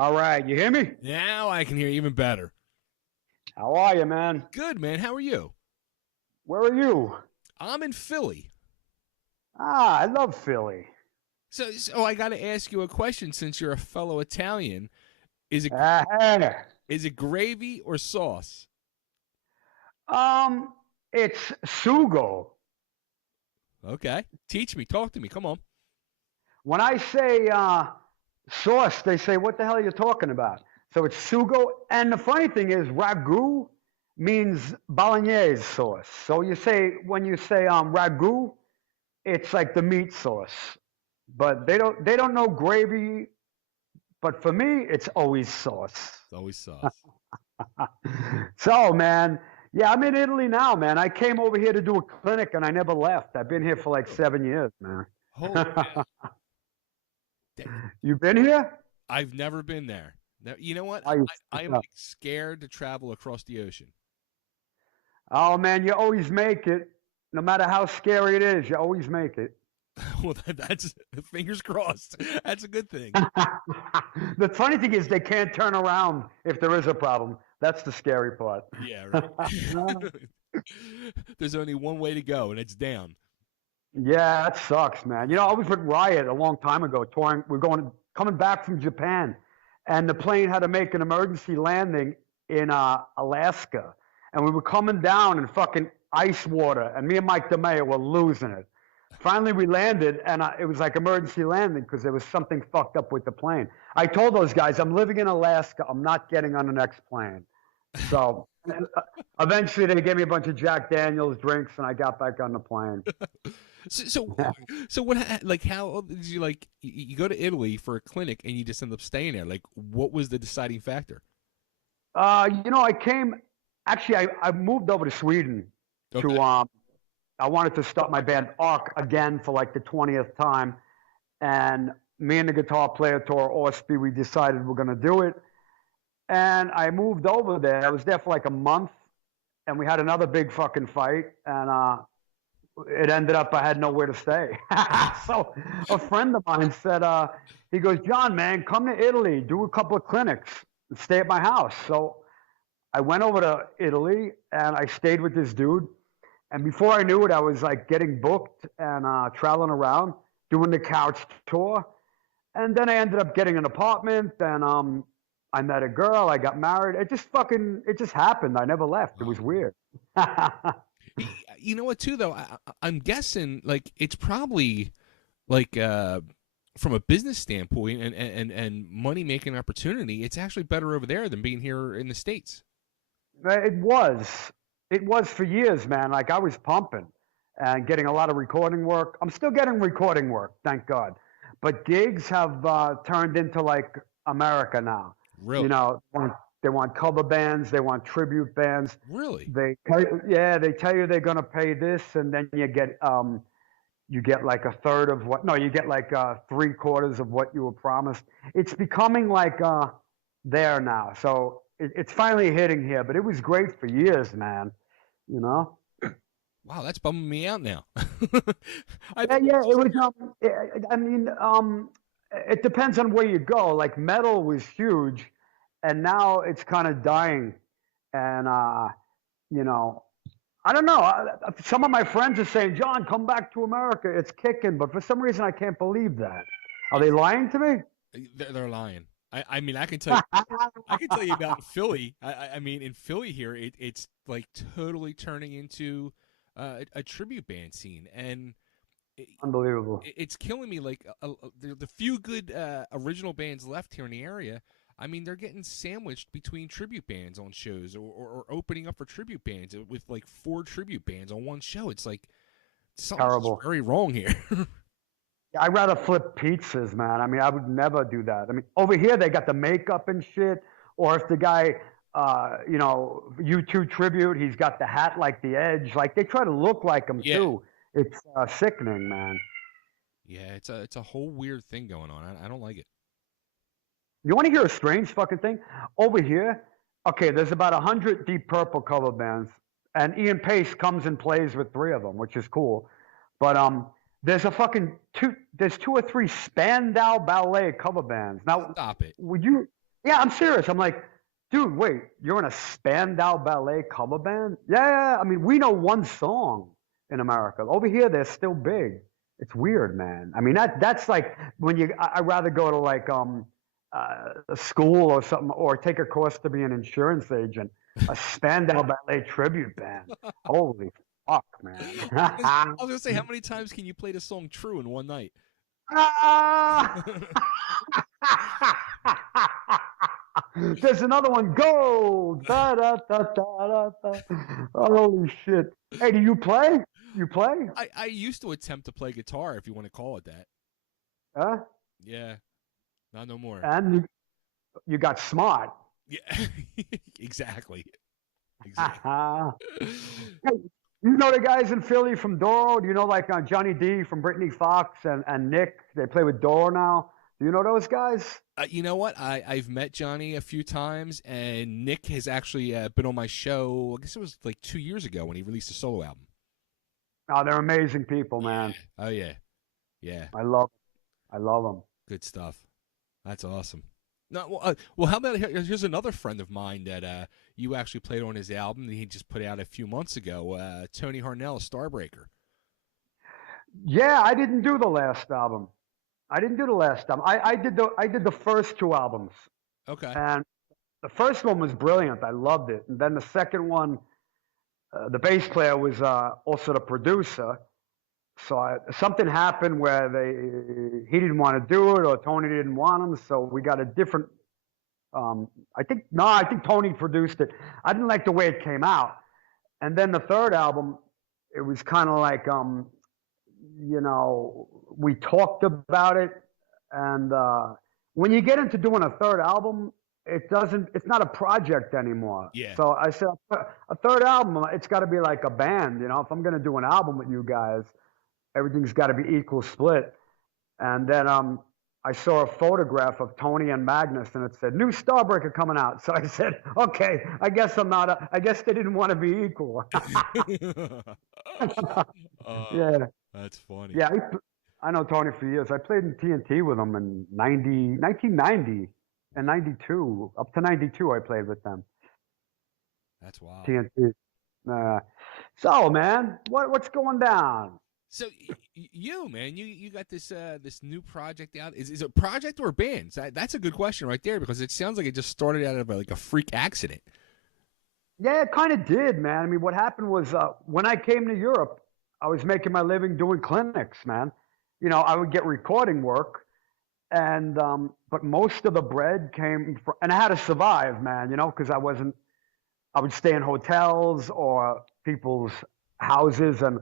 All right, you hear me? Now I can hear you even better. How are you, man? Good, man. How are you? Where are you? I'm in Philly. I love Philly. So I got to ask you a question since you're a fellow Italian. Is it Hey. is it gravy or sauce? Um, it's sugo. Okay. Teach me. Talk to me. Come on. When I say sauce, they say, "What the hell are you talking about?" So it's sugo, and the funny thing is, ragu means bolognese sauce. So you say when you say ragu, it's like the meat sauce. But they don't know gravy. But for me, it's always sauce. It's always sauce. So, man, yeah, I'm in Italy now, man. I came over here to do a clinic and I never left. I've been here for like Really? 7 years, man. Holy cow. You been here? I've never been there. Now, you know what? I used I am to- like scared to travel across the ocean. Oh, man, you always make it. No matter how scary it is, you always make it. Well, that's fingers crossed. That's a good thing. The funny thing is, they can't turn around if there is a problem. That's the scary part. Yeah, right. There's only one way to go, and it's down. Yeah, that sucks, man. You know, I was with Riot a long time ago, touring. We're coming back from Japan, and the plane had to make an emergency landing in Alaska, and we were coming down in fucking ice water, and me and Mike DeMeo were losing it. Finally, we landed, and it was like emergency landing because there was something fucked up with the plane. I told those guys, I'm living in Alaska. I'm not getting on the next plane. So eventually, they gave me a bunch of Jack Daniels drinks, and I got back on the plane. So, so, so what? Like, how did you like? You go to Italy for a clinic, and you just end up staying there. Like, what was the deciding factor? I came. Actually, I moved over to Sweden Okay. to. I wanted to start my band Arc again for like the 20th time, and me and the guitar player Tor Orsby, we decided we're going to do it. And I moved over there. I was there for like a month, and we had another big fucking fight, and it ended up I had nowhere to stay. So a friend of mine said, he goes, John, man, come to Italy, do a couple of clinics, and stay at my house. So I went over to Italy and I stayed with this dude. And before I knew it, I was like getting booked and traveling around, doing the couch tour. And then I ended up getting an apartment and I met a girl, I got married. It just happened. I never left. It was Wow. weird. You know what? Too though, I'm guessing like it's probably like from a business standpoint and money making opportunity, it's actually better over there than being here in the States. It was. It was for years, man. Like I was pumping and getting a lot of recording work. I'm still getting recording work, thank God. But gigs have turned into like America now. You Really, know, they want cover bands, they want tribute bands. really. They tell you they're gonna pay this, and then you get like a third of what. No, you get like 3/4 of what you were promised. It's becoming like there now. So it's finally hitting here, but it was great for years, man. You know? Wow, that's bumming me out now. I Yeah, think yeah. it's It just was. I mean, it depends on where you go. Like metal was huge, and now it's kind of dying. And you know, I don't know. Some of my friends are saying, "John, come back to America. It's kicking." But for some reason, I can't believe that. Are they lying to me? they're lying. I mean, I can tell you about Philly. I mean, in Philly here, it's like totally turning into a tribute band scene, and it, Unbelievable. it's killing me. Like the few good original bands left here in the area. I mean, they're getting sandwiched between tribute bands on shows, or opening up for tribute bands with like four tribute bands on one show. It's like something's just Terrible. very wrong here. I'd rather flip pizzas, man. I mean, I would never do that. I mean, over here they got the makeup and shit. Or if the guy, U2 tribute, he's got the hat like the Edge. Like they try to look like him Yeah, too. It's sickening, man. yeah, it's a whole weird thing going on. I don't like it. You want to hear a strange fucking thing? Over here, okay, there's about 100 Deep Purple cover bands, and Ian Paice comes and plays with three of them, which is cool. But there's a fucking there's two or three Spandau Ballet cover bands. Now, Stop it. would you? Yeah, I'm serious. I'm like, dude, wait, you're in a Spandau Ballet cover band? Yeah, I mean, we know one song in America. Over here, they're still big. It's weird, man. I mean, that's like when I'd rather go to like a school or something, or take a course to be an insurance agent. A Spandau Ballet tribute band. Holy fuck, man. I was gonna say, how many times can you play the song "True" in one night? Ah! There's another one. Gold. Da, da, da, da, da, da. Holy shit. Hey, do you play? You play? I used to attempt to play guitar, if you want to call it that. Huh? Yeah, not no more. And you got smart. Yeah, exactly, exactly. Hey, you know the guys in Philly from Doro? Do you know like Johnny D from Brittany Fox and Nick? They play with Doro now. Do you know those guys? You know what? I've met Johnny a few times, and Nick has actually been on my show. I guess it was like 2 years ago when he released a solo album. Oh, they're amazing people, Yeah. man. Oh yeah. Yeah. I love them. Good stuff. That's awesome. No, well, how about here's another friend of mine that you actually played on his album that he just put out a few months ago. Tony Harnell, Starbreaker. Yeah, I didn't do the last album. I didn't do the last album. I did the first two albums, Okay. and the first one was brilliant. I loved it. And then the second one, the bass player was also the producer. So something happened where he didn't want to do it, or Tony didn't want him. So we got a different. I think Tony produced it. I didn't like the way it came out. And then the third album, it was kind of like we talked about it, and when you get into doing a third album, it's not a project anymore. Yeah. So I said, a third album, it's got to be like a band. If I'm going to do an album with you guys, everything's got to be equal split. And then I saw a photograph of Tony and Magnus, and it said new Starbreaker coming out. So I said, okay, I guess I'm not. I guess they didn't want to be equal. Yeah, That's funny. yeah. I know Tony for years. I played in TNT with him in 1990 and 92. Up to 92, I played with them. That's wild. TNT. So, man, what's going down? So you, man, you got this new project out. Is it a project or a band? That's a good question right there, because it sounds like it just started out of like a freak accident. Yeah, it kind of did, man. I mean, what happened was when I came to Europe, I was making my living doing clinics, man. I would get recording work, and but most of the bread came from, and I had to survive, man. Because I would stay in hotels or people's houses, and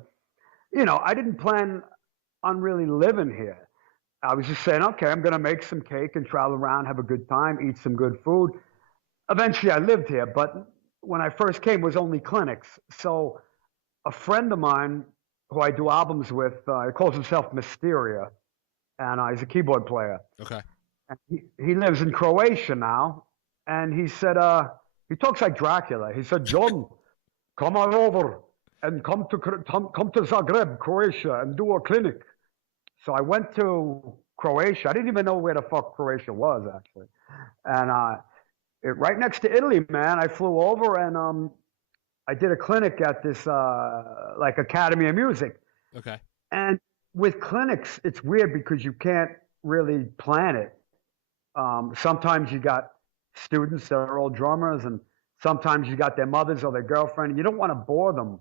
I didn't plan on really living here. I was just saying, okay, I'm going to make some cake and travel around, have a good time, eat some good food. Eventually, I lived here, but when I first came, it was only clinics. So a friend of mine who I do albums with, he calls himself Mysteria, and he's a keyboard player. Okay. And he lives in Croatia now, and he said, he talks like Dracula. He said, John, come on over and come to Zagreb, Croatia, and do a clinic. So I went to Croatia. I didn't even know where the fuck Croatia was, actually. And right next to Italy, man. I flew over, and I did a clinic at this like Academy of Music. Okay. And with clinics, it's weird because you can't really plan it. Sometimes you got students that are all drummers, and sometimes you got their mothers or their girlfriend, and you don't want to bore them.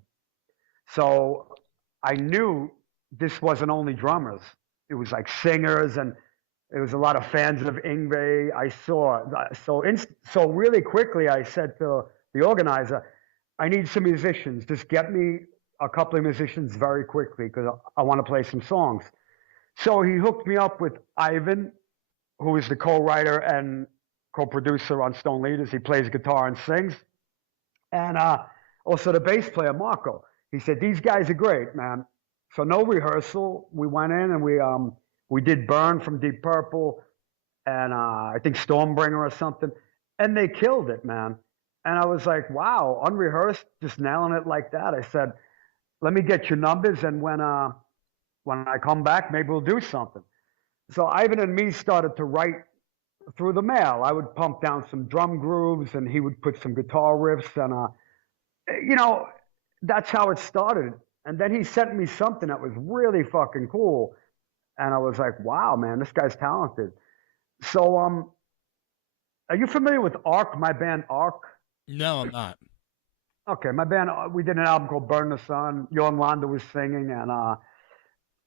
So I knew this wasn't only drummers. It was like singers, and there was a lot of fans of Yngwie. I saw so really quickly. I said to the organizer, "I need some musicians. Just get me a couple of musicians very quickly because I want to play some songs." So he hooked me up with Ivan, who is the co-writer and co-producer on Stone Leaders. He plays guitar and sings, and also the bass player Marco. He said, "These guys are great, man." So no rehearsal. We went in and we did Burn from Deep Purple, and I think Stormbringer or something, and they killed it, man. And I was like, wow, unrehearsed, just nailing it like that. I said, let me get your numbers, and when I come back, maybe we'll do something. So Ivan and me started to write through the mail. I would pump down some drum grooves, and he would put some guitar riffs, and you know, that's how it started. And then he sent me something that was really fucking cool, and I was like, wow, man, this guy's talented. So, are you familiar with Arc? My band Arc. No, I'm not. Okay, my band. We did an album called Burn the Sun. Yolanda was singing, and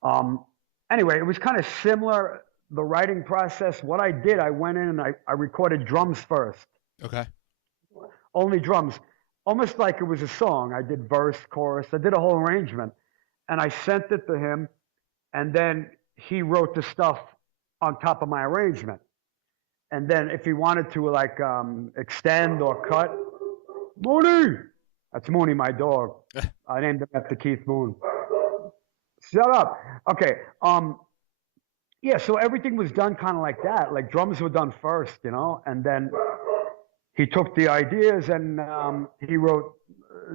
um, anyway, it was kind of similar. The writing process. What I did, I went in and I recorded drums first. Okay. Only drums, almost like it was a song. I did verse, chorus. I did a whole arrangement, and I sent it to him, and then he wrote the stuff on top of my arrangement. And then if he wanted to like extend or cut, Mooney, that's Mooney, my dog. I named him after Keith Moon. Shut up. Okay. Yeah. So everything was done kind of like that. Like drums were done first, you know, and then he took the ideas and he wrote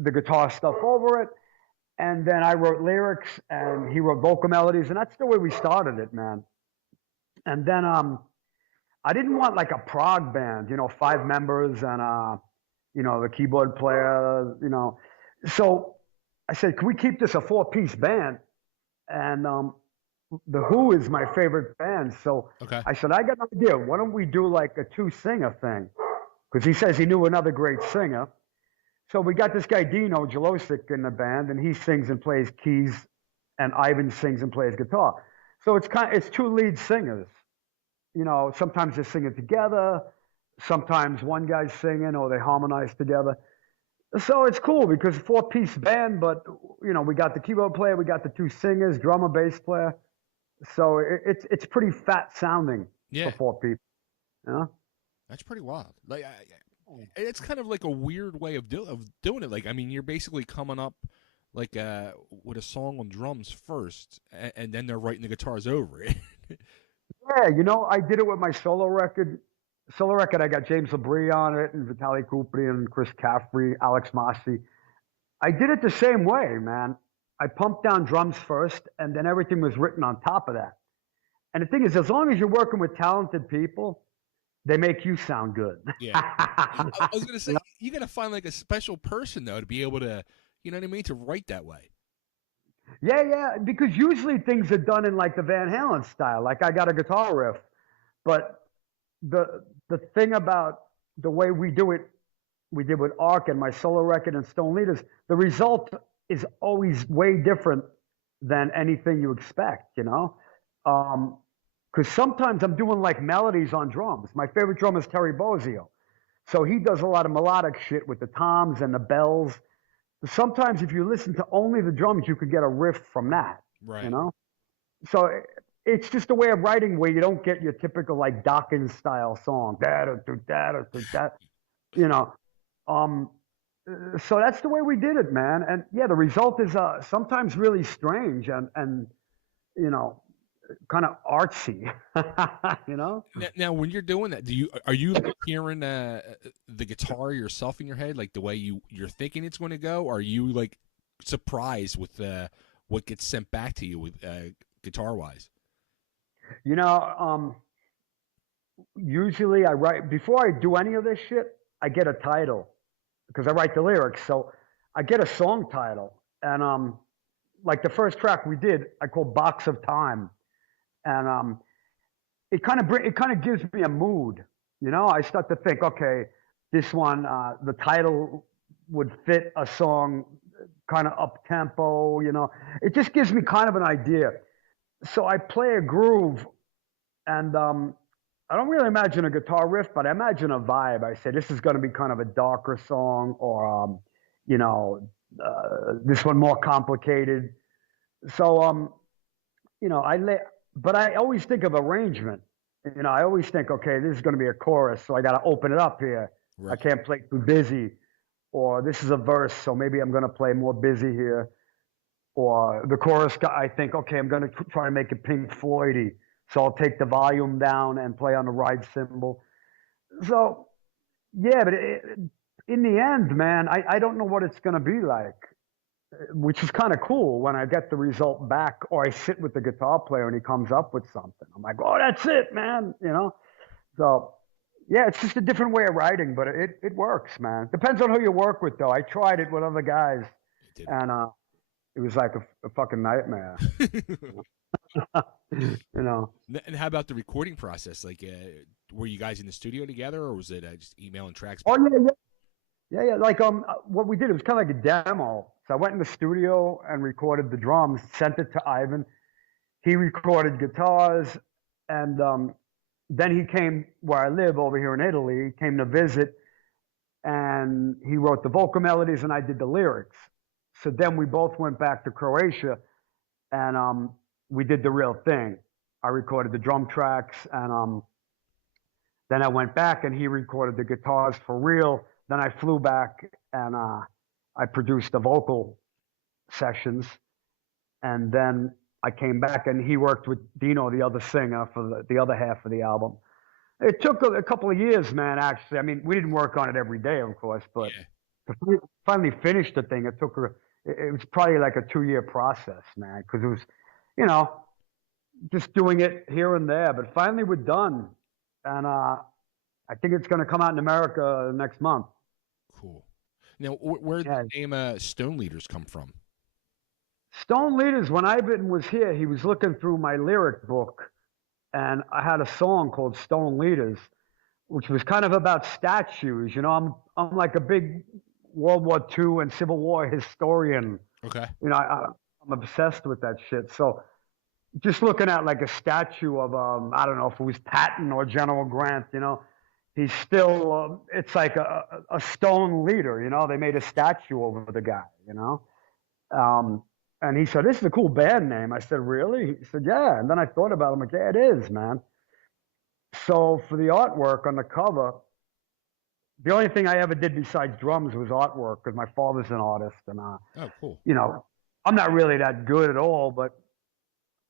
the guitar stuff over it. And then I wrote lyrics and he wrote vocal melodies. And that's the way we started it, man. And then I didn't want like a prog band, you know, 5 members and, you know, the keyboard player, you know. So I said, can we keep this a 4-piece band? And The Who is my favorite band. So Okay. I said, I got an idea. Why don't we do like a 2-singer thing? Because he says he knew another great singer. So we got this guy Dino Jelosic in the band, and he sings and plays keys, and Ivan sings and plays guitar. So it's 2 lead singers. You know, sometimes they're singing together, sometimes one guy's singing, or they harmonize together. So it's cool because 4-piece band, but you know, we got the keyboard player, we got the 2 singers, drummer, bass player. So it's pretty fat sounding Yeah. for 4 people. You know? That's pretty wild. Like, it's kind of like a weird way of doing it. Like, I mean, you're basically coming up like with a song on drums first, and then they're writing the guitars over it. Yeah, you know, I did it with my solo record. Solo record, I got James Labrie on it, and Vitaly Kupri, and Chris Caffrey, Alex Masi. I did it the same way, man. I pumped down drums first, and then everything was written on top of that. And the thing is, as long as you're working with talented people, they make you sound good. Yeah. I was gonna say you gotta find like a special person though to be able to, you know what I mean, to write that way. Yeah, because usually things are done in like the Van Halen style. Like I got a guitar riff, but the thing about the way we do it, we did with Arc and my solo record and Stone Leaders, the result is always way different than anything you expect, you know? Because sometimes I'm doing like melodies on drums. My favorite drummer is Terry Bozzio. So he does a lot of melodic shit with the toms and the bells. Sometimes if you listen to only the drums, you could get a riff from that, Right. you know? So it's just a way of writing where you don't get your typical like Dawkins style song, you know. So that's the way we did it, man. And yeah, the result is sometimes really strange and you know, kind of artsy, you know. Now, when you're doing that, are you like hearing the guitar yourself in your head, like the way you're thinking it's going to go? Or are you like surprised with what gets sent back to you with guitar wise? You know, usually I write before I do any of this shit. I get a title because I write the lyrics, so I get a song title, and like the first track we did, I called "Box of Time," and it kind of gives me a mood. You know, I start to think, okay, this one, the title would fit a song kind of up tempo. You know, it just gives me kind of an idea. So I play a groove, and I don't really imagine a guitar riff, but I imagine a vibe. I say this is going to be kind of a darker song, or you know, this one more complicated. So you know, but I always think of arrangement. You know, I always think, okay, this is going to be a chorus, so I got to open it up here. Right. I can't play too busy, or this is a verse, so maybe I'm going to play more busy here. Or the chorus, I think, okay, I'm going to try to make it Pink Floydy, so I'll take the volume down and play on the ride cymbal. So, yeah, but in the end, man, I don't know what it's going to be like, which is kind of cool when I get the result back, or I sit with the guitar player and he comes up with something. I'm like, oh, that's it, man, you know? So, yeah, it's just a different way of writing, but it works, man. Depends on who you work with, though. I tried it with other guys, It didn't. and it was like a fucking nightmare. You know. And how about the recording process? Like, were you guys in the studio together, or was it just emailing tracks Oh back? yeah. Like what we did, it was kind of like a demo. So I went in the studio and recorded the drums, sent it to Ivan. He recorded guitars, and then he came where I live over here in Italy. He came to visit, and he wrote the vocal melodies, and I did the lyrics. So then we both went back to Croatia, and we did the real thing. I recorded the drum tracks, and then I went back, and he recorded the guitars for real. Then I flew back, and I produced the vocal sessions, and then I came back, and he worked with Dino, the other singer, for the other half of the album. It took a couple of years, man. Actually, I mean, we didn't work on it every day, of course, but Yeah. to finally finish the thing, it took it was probably like a 2 year process, man, because it was, you know, just doing it here and there. But finally, we're done, and I think it's going to come out in America next month. Cool. Now, where did Yeah. the name Stone Leaders come from? Stone Leaders, when Ivan was here, he was looking through my lyric book, and I had a song called Stone Leaders, which was kind of about statues. You know, I'm like a big World War II and Civil War historian. Okay. You know, I'm obsessed with that shit. So just looking at like a statue of I don't know if it was Patton or General Grant. You know, he's still it's like a stone leader. You know, they made a statue over the guy. You know. And he said, "This is a cool band name." I said, "Really?" He said, "Yeah." And then I thought about it. I'm like, "Yeah, it is, man." So for the artwork on the cover, the only thing I ever did besides drums was artwork because my father's an artist, and Oh, cool. you know, I'm not really that good at all, but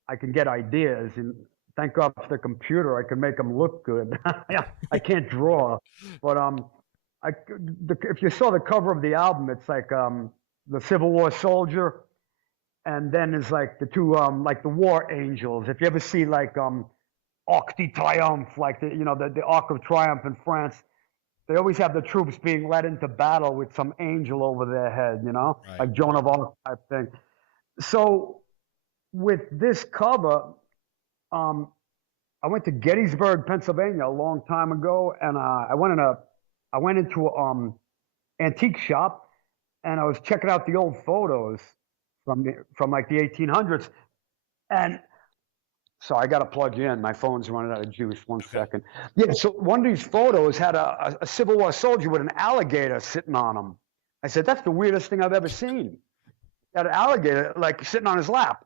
I can get ideas. And thank God for the computer, I can make them look good. I can't draw, but if you saw the cover of the album, it's like the Civil War soldier, and then there's like the two like the war angels. If you ever see like Arc de Triomphe, like the Arc of Triumph in France, they always have the troops being led into battle with some angel over their head, Right. like Joan of Arc type thing. So with this cover, I went to Gettysburg, Pennsylvania, a long time ago, and I went into antique shop, and I was checking out the old photos from like the 1800s, and so I got to plug you in. My phone's running out of juice. One second. Yeah, so one of these photos had a Civil War soldier with an alligator sitting on him. I said, that's the weirdest thing I've ever seen. He had an alligator like sitting on his lap.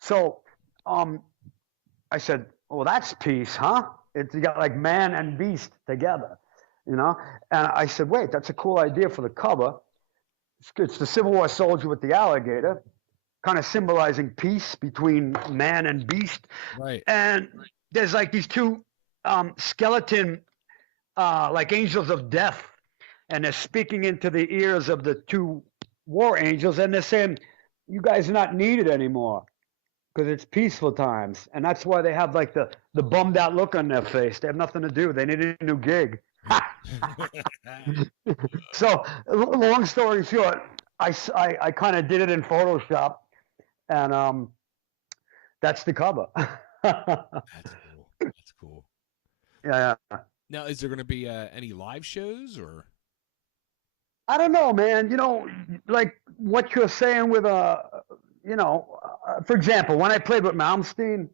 So I said, well, that's peace, huh? You got like man and beast together, And I said, wait, that's a cool idea for the cover. It's the Civil War soldier with the alligator, kind of symbolizing peace between man and beast. Right. And there's like these two skeleton, like angels of death, and they're speaking into the ears of the two war angels, and they're saying, you guys are not needed anymore because it's peaceful times. And that's why they have like the bummed out look on their face. They have nothing to do. They need a new gig. So long story short, I kind of did it in Photoshop, and that's the cover. That's cool. That's cool. Yeah. Now, is there going to be any live shows or? I don't know, man. Like what you're saying with for example, when I played with Malmsteen,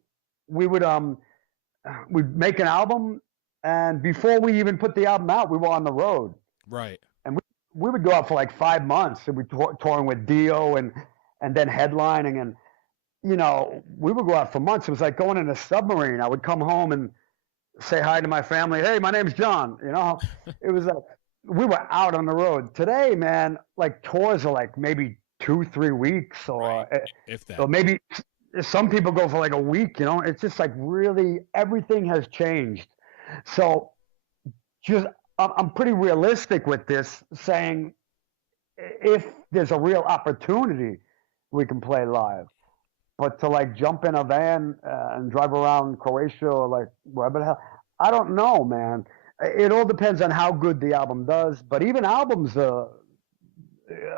we'd make an album, and before we even put the album out, we were on the road. Right. And we would go out for like 5 months, and we touring with Dio and then headlining, and we would go out for months. It was like going in a submarine. I would come home and say hi to my family. Hey, my name's John. It was like we were out on the road. Today, man, like tours are like maybe 2-3 weeks, or right. If that. So maybe some people go for like a week. It's just like really everything has changed. So just I'm pretty realistic with this, saying if there's a real opportunity, we can play live. But to like jump in a van and drive around Croatia or like wherever the hell, I don't know, man. It all depends on how good the album does. But even albums are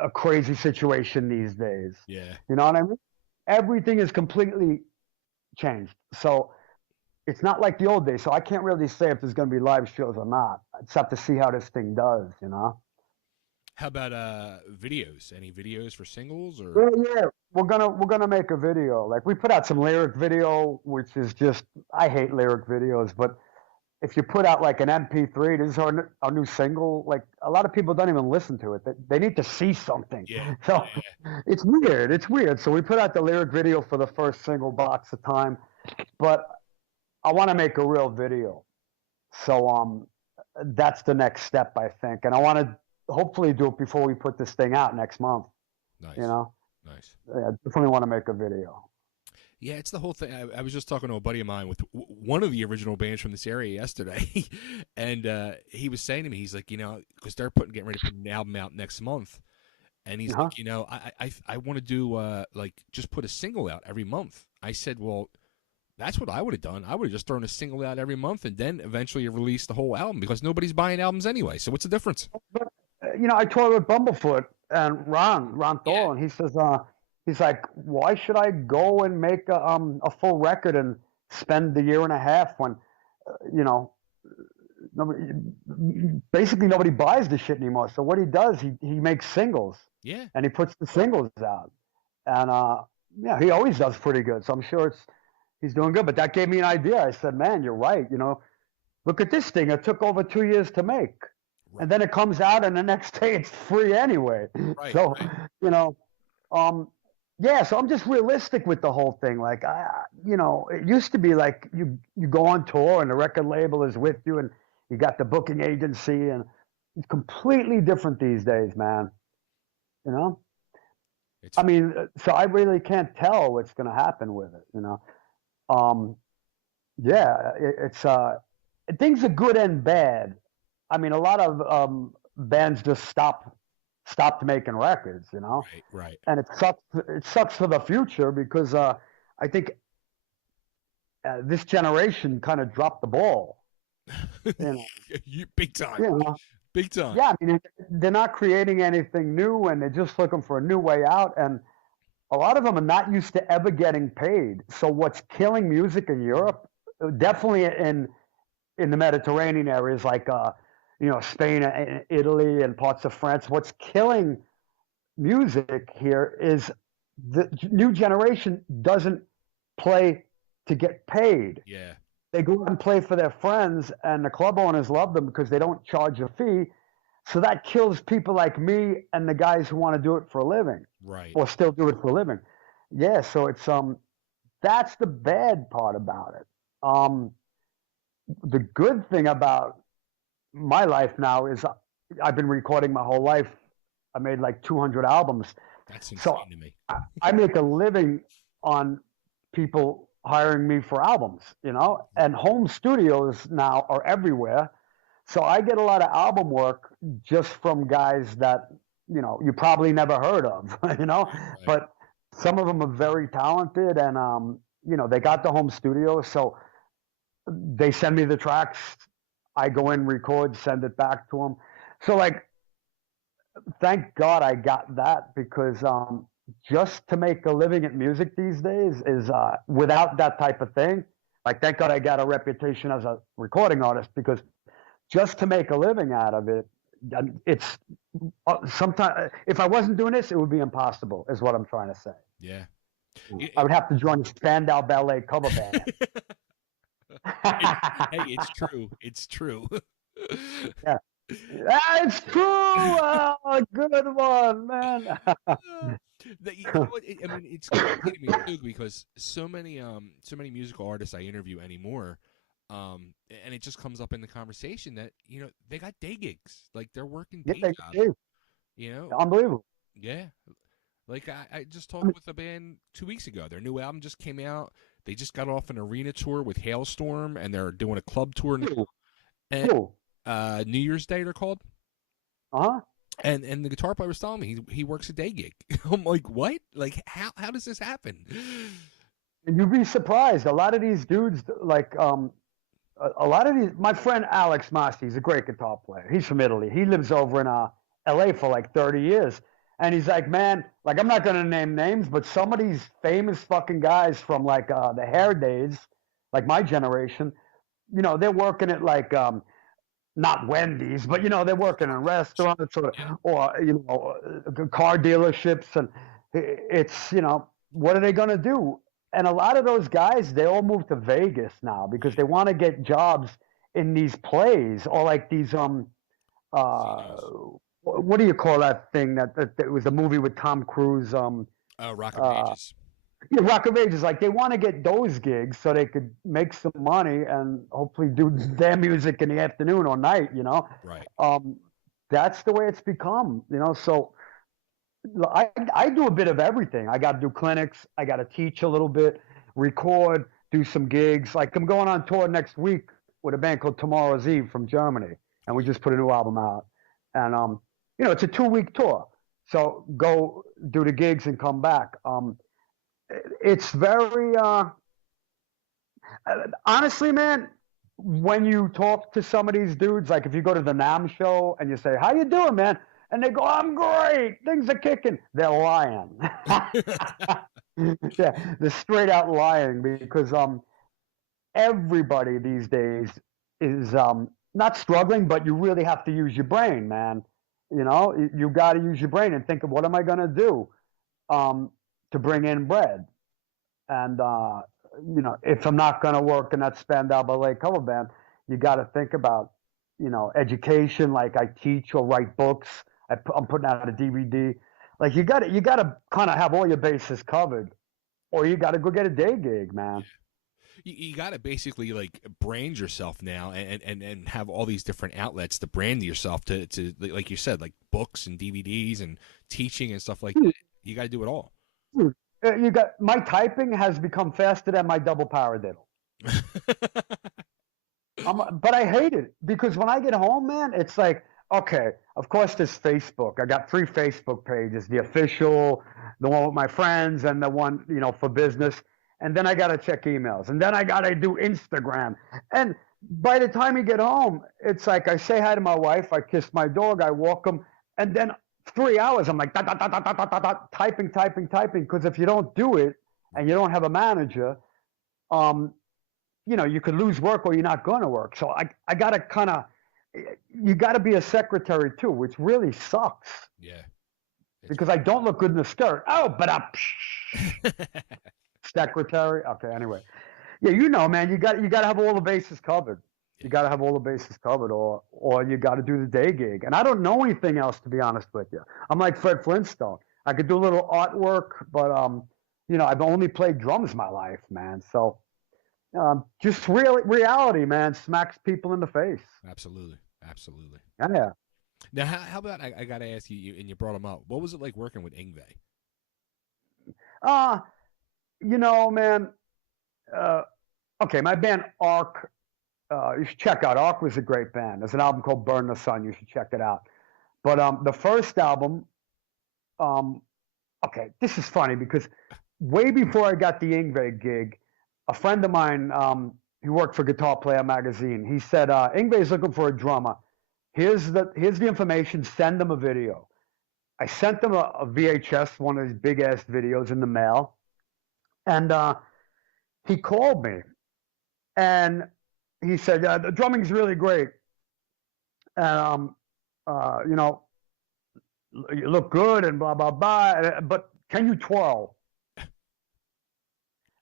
a crazy situation these days. Yeah. You know what I mean? Everything is completely changed. So it's not like the old days. So I can't really say if there's going to be live shows or not. I just have to see how this thing does, you know? How about videos? Any videos for singles or? Yeah, we're gonna make a video. Like we put out some lyric video, which is just I hate lyric videos, but if you put out like an MP3, this is our new single. Like a lot of people don't even listen to it. They need to see something. Yeah. So Yeah. it's weird. It's weird. So we put out the lyric video for the first single, Box of Time, but I want to make a real video. So that's the next step, I think, and I want to hopefully do it before we put this thing out next month. Nice. You know, Nice. yeah, definitely want to make a video. Yeah, it's the whole thing. I was just talking to a buddy of mine with one of the original bands from this area yesterday, and he was saying to me, he's like, because they're getting ready to put an album out next month, and he's like, I want to do like just put a single out every month. I said, well, that's what I would have done. I would have just thrown a single out every month and then eventually release the whole album because nobody's buying albums anyway. So what's the difference? But, I toured with Bumblefoot and Ron Thor, and he says, he's like, why should I go and make a full record and spend the year and a half when, nobody, basically nobody buys the shit anymore. So what he does, he makes singles. Yeah. And he puts the singles out. And, he always does pretty good. So I'm sure he's doing good. But that gave me an idea. I said, man, you're right. Look at this thing. It took over 2 years to make. Right. And then it comes out and the next day it's free anyway. Right, so, right. So I'm just realistic with the whole thing. Like, it used to be like you go on tour and the record label is with you and you got the booking agency, and it's completely different these days, man. So I really can't tell what's going to happen with it, things are good and bad. I mean, a lot of bands just stopped making records, Right. And it sucks for the future because I think this generation kind of dropped the ball. Big time. Big time. Yeah, I mean, they're not creating anything new, and they're just looking for a new way out. And a lot of them are not used to ever getting paid. So what's killing music in Europe, definitely in the Mediterranean areas like Spain and Italy and parts of France, what's killing music here is the new generation doesn't play to get paid. Yeah. They go out and play for their friends, and the club owners love them because they don't charge a fee. So that kills people like me and the guys who want to do it for a living. Right. Or still do it for a living. Yeah, so it's that's the bad part about it. The good thing about my life now is I've been recording my whole life. I made like 200 albums. That's insane to me. I make a living on people hiring me for albums, and home studios now are everywhere. So I get a lot of album work just from guys that, you probably never heard of, Right. But some of them are very talented and, they got the home studio. So they send me the tracks. I go in, record, send it back to them. So like, thank God I got that because just to make a living at music these days is without that type of thing. Like, thank God I got a reputation as a recording artist because just to make a living out of it, it's sometimes if I wasn't doing this, it would be impossible, is what I'm trying to say. Yeah. I would have to join the Spandau Ballet cover band. Hey, it's true. It's true. Yeah. It's true. Good one, man. It's crazy to me too because so many musical artists I interview anymore, and it just comes up in the conversation that they got day gigs, like they're working day jobs. Unbelievable. Yeah, like I just talked with a band 2 weeks ago. Their new album just came out. They just got off an arena tour with Hailstorm, and they're doing a club tour now. And New Year's Day, they're called. Uh-huh. And the guitar player was telling me he works a day gig. I'm like, what? Like, how does this happen? And you'd be surprised. A lot of these dudes, like, a lot of these. My friend Alex Masti, he's a great guitar player. He's from Italy. He lives over in L.A. for like 30 years. And he's like, man, like I'm not gonna name names, but some of these famous fucking guys from like the hair days, like my generation, you know, they're working at like not Wendy's, but you know, they're working in restaurants Yeah. or you know, car dealerships, and it's you know, what are they gonna do? And a lot of those guys, they all move to Vegas now because they want to get jobs in these plays or like these uh Casinos. what do you call that thing that was a movie with Tom Cruise Rock of uh Ages. yeah, Rock of Ages, like they want to get those gigs so they could make some money and hopefully do their music in the afternoon or night, you know. Right. Um, that's the way it's become, you know. So I do a bit of everything. I got to do clinics, I got to teach a little bit, record, do some gigs. Like I'm going on tour next week with a band called Tomorrow's Eve from Germany, and we just put a new album out. And you know, it's a 2 week tour, so go do the gigs and come back. It's very honestly, man. When you talk to some of these dudes, like if you go to the Nam show and you say, "How you doing, man?" and they go, "I'm great, things are kicking," they're lying. Yeah, they're straight out lying because everybody these days is not struggling, but you really have to use your brain, man. You know, you got to use your brain and think of what am I going to do um, to bring in bread. And you know, if I'm not going to work in that Spandau Ballet cover band, you got to think about, you know, education. Like I teach or write books. I'm putting out a DVD. Like you got to kind of have all your bases covered, or you got to go get a day gig, man. You got to basically like brand yourself now and have all these different outlets to brand yourself to like you said, like books and DVDs and teaching and stuff like that. You got to do it all. You got my typing has become faster than my double paradiddle. But I hate it because when I get home, man, it's like, okay, of course, there's Facebook. I got 3 Facebook pages: the official, the one with my friends, and the one, you know, for business. And then I got to check emails, and then I got to do Instagram. And by the time you get home, it's like I say hi to my wife, I kiss my dog, I walk him, and then 3 hours, I'm like typing, typing, typing. Because if you don't do it and you don't have a manager, um, you know, you could lose work or you're not going to work. So I got to kind of, you got to be a secretary too, which really sucks Yeah. because I don't look good in the skirt. Oh, but secretary. Okay, anyway, yeah, you know, man, you got to have all the bases covered. You got to have all the bases covered, or you got to do the day gig. And I don't know anything else, to be honest with you. I'm like Fred Flintstone. I could do a little artwork, but you know, I've only played drums my life, man. So just reality, man, smacks people in the face. Absolutely. Absolutely. Yeah. Now, how about I got to ask you, and you brought him up. What was it like working with Yngwie? Uh, you know, man. Okay, my band Arc. You should check out. Arc was a great band. There's an album called Burn the Sun. You should check it out. But the first album, um, okay, this is funny because way before I got the Yngwie gig, a friend of mine, he worked for Guitar Player magazine. He said, Yngwie is looking for a drummer. Here's the information. Send them a video. I sent them a VHS, one of these big ass videos in the mail, and he called me and he said, the drumming's really great, and you know, you look good and blah blah blah, but can you twirl?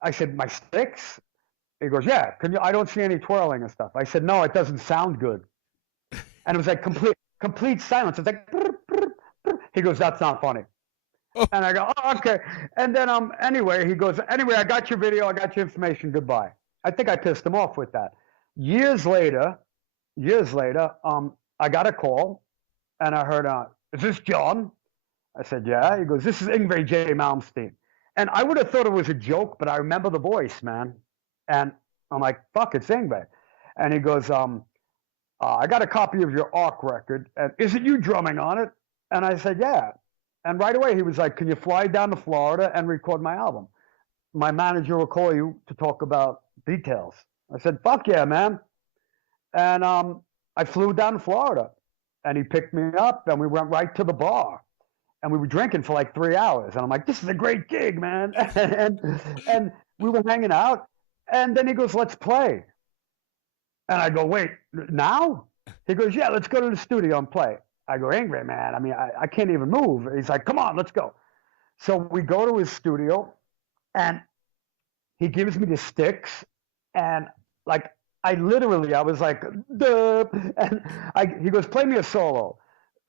I said, my sticks? He goes, yeah. Can you? I don't see any twirling and stuff. I said, no, it doesn't sound good. And it was like complete silence. It's like, brr, brr, brr. He goes, that's not funny. Oh. And I go, oh, okay. And then anyway, he goes, anyway, I got your video, I got your information, goodbye. I think I pissed him off with that. Years later, I got a call and I heard, is this John? I said, yeah. He goes, this is Yngwie Malmsteen. And I would have thought it was a joke, but I remember the voice, man. And I'm like, fuck, it's Yngwie. And he goes, I got a copy of your Arc record. And is it you drumming on it? And I said, yeah. And right away, he was like, can you fly down to Florida and record my album? My manager will call you to talk about details. I said, fuck yeah, man. And I flew down to Florida, and he picked me up, and we went right to the bar, and we were drinking for like 3 hours. And I'm like, this is a great gig, man. And we were hanging out, and then he goes, let's play. And I go, wait, now? He goes, yeah, let's go to the studio and play. I go, Yngwie, man. I mean, I can't even move. He's like, come on, let's go. So we go to his studio, and he gives me the sticks, and like I was like, duh. And he goes, play me a solo.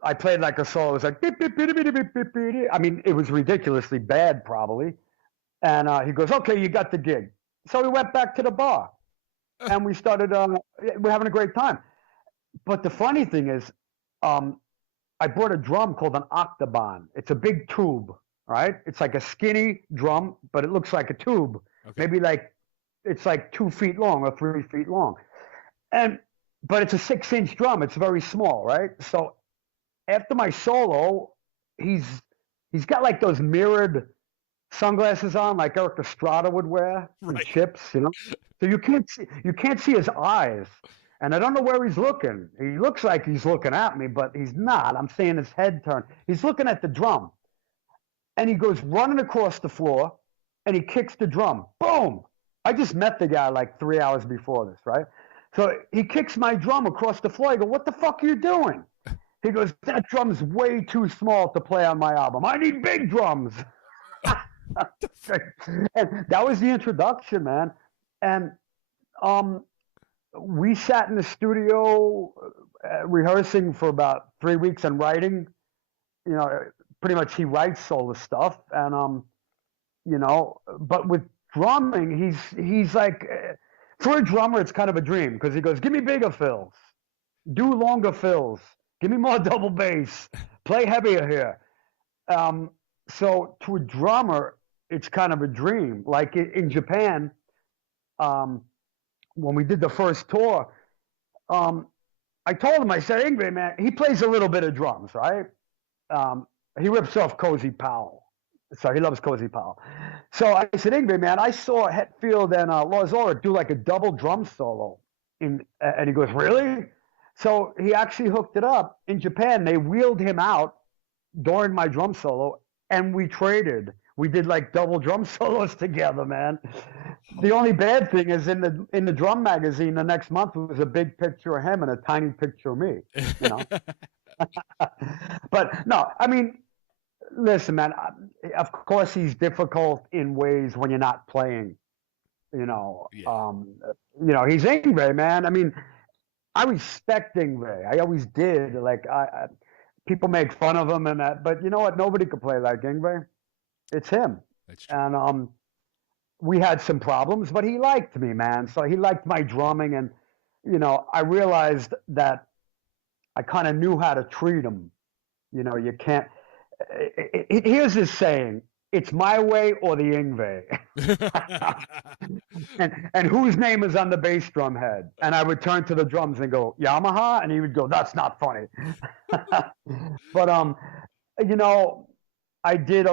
I played like a solo. It was like, beep, beep, beep, beep, beep, beep, beep. I mean, it was ridiculously bad, probably. And he goes, okay, you got the gig. So we went back to the bar, and we started. We're having a great time. But the funny thing is, I bought a drum called an octaban. It's a big tube, right? It's like a skinny drum, but it looks like a tube. Okay. Maybe like it's like 2 feet long or 3 feet long. But it's a 6-inch drum. It's very small, right? So after my solo, he's got like those mirrored sunglasses on, like Eric Estrada would wear, and chips, you know. So you can't see his eyes, and I don't know where he's looking. He looks like he's looking at me, but he's not. I'm seeing his head turn. He's looking at the drum, and he goes running across the floor, and he kicks the drum. Boom! I just met the guy like 3 hours before this, right? So he kicks my drum across the floor. I go, what the fuck are you doing? He goes, that drum's way too small to play on my album. I need big drums. And that was the introduction, man. And we sat in the studio rehearsing for about 3 weeks and writing. You know, pretty much he writes all the stuff. And, you know, but with drumming, he's like, for a drummer, it's kind of a dream because he goes, give me bigger fills, do longer fills, give me more double bass, play heavier here. So to a drummer, it's kind of a dream. Like in Japan, when we did the first tour, I told him, I said, Yngwie, man, he plays a little bit of drums, right? He rips off Cozy Powell. So he loves Cozy Powell. So I said, Yngwie, man, I saw Hetfield and Lars Ulrich do like a double drum solo. And he goes, really? So he actually hooked it up. In Japan, they wheeled him out during my drum solo, and we traded. We did like double drum solos together, man. The only bad thing is in the drum magazine the next month was a big picture of him and a tiny picture of me, you know. But no, I mean, listen, man, of course he's difficult in ways when you're not playing, you know. Yeah. You know, he's Yngwie, man. I mean, I respect Yngwie. I always did. Like, people make fun of him and that, but you know what? Nobody could play like Yngwie. It's him. That's true. And we had some problems, but he liked me, man. So he liked my drumming, and you know, I realized that I kind of knew how to treat him. You know, you can't. Here's his saying: "It's my way or the Yngwie." and whose name is on the bass drum head? And I would turn to the drums and go, Yamaha, and he would go, "That's not funny." But you know, I did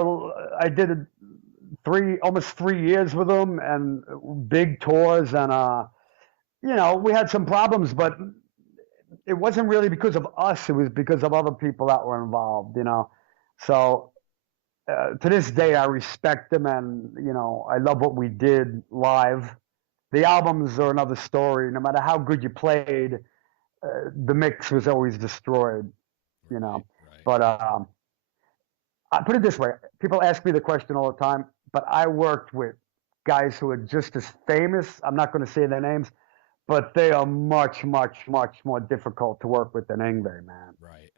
almost 3 years with him, and big tours, and you know, we had some problems, but it wasn't really because of us. It was because of other people that were involved, you know. So to this day, I respect him, and you know, I love what we did live. The albums are another story. No matter how good you played, the mix was always destroyed, you know. Right. But I put it this way: people ask me the question all the time, but I worked with guys who are just as famous. I'm not going to say their names, but they are much, much, much more difficult to work with than Yngwie, man. Right.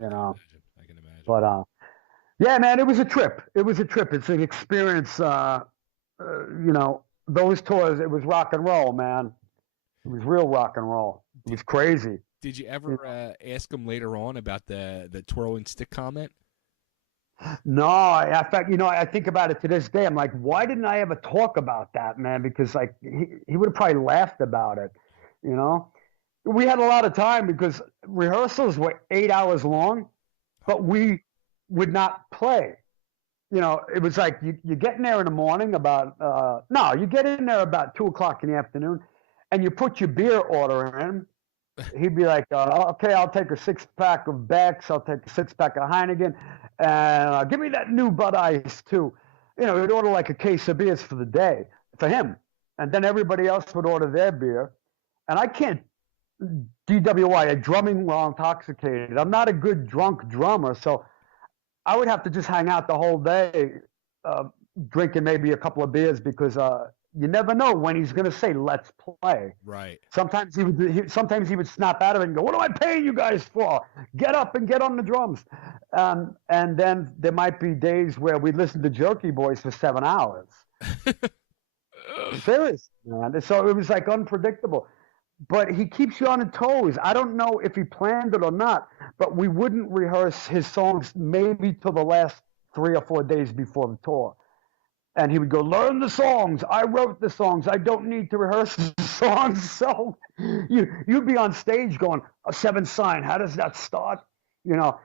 You know. I can imagine. But yeah, man, it was a trip. It was a trip. It's an experience. You know, those tours. It was rock and roll, man. It was real rock and roll. It was crazy. Did you ever ask him later on about the twirling stick comment? No, in fact, you know, I think about it to this day. I'm like, why didn't I ever talk about that, man? Because like he would have probably laughed about it, you know. We had a lot of time because rehearsals were 8 hours long, but we would not play. You know, it was like you get in there in the morning about you get in there about 2 o'clock in the afternoon, and you put your beer order in, he'd be like, okay, I'll take a 6-pack of Becks, I'll take a 6-pack of Heineken, and give me that new Bud Ice too. You know, he'd order like a case of beers for the day for him, and then everybody else would order their beer. And I can't DWI a drumming while intoxicated. I'm not a good drunk drummer, so I would have to just hang out the whole day, drinking maybe a couple of beers because you never know when he's going to say "Let's play." Right. Sometimes sometimes he would snap out of it and go, "What am I paying you guys for? Get up and get on the drums." And then there might be days where we listen to Jerky Boys for 7 hours. Serious, man. So it was like unpredictable. But he keeps you on the toes. I don't know if he planned it or not, but we wouldn't rehearse his songs maybe till the last 3 or 4 days before the tour. And he would go, learn the songs. I wrote the songs. I don't need to rehearse the songs. So you'd be on stage going, a 7 sign, how does that start? You know,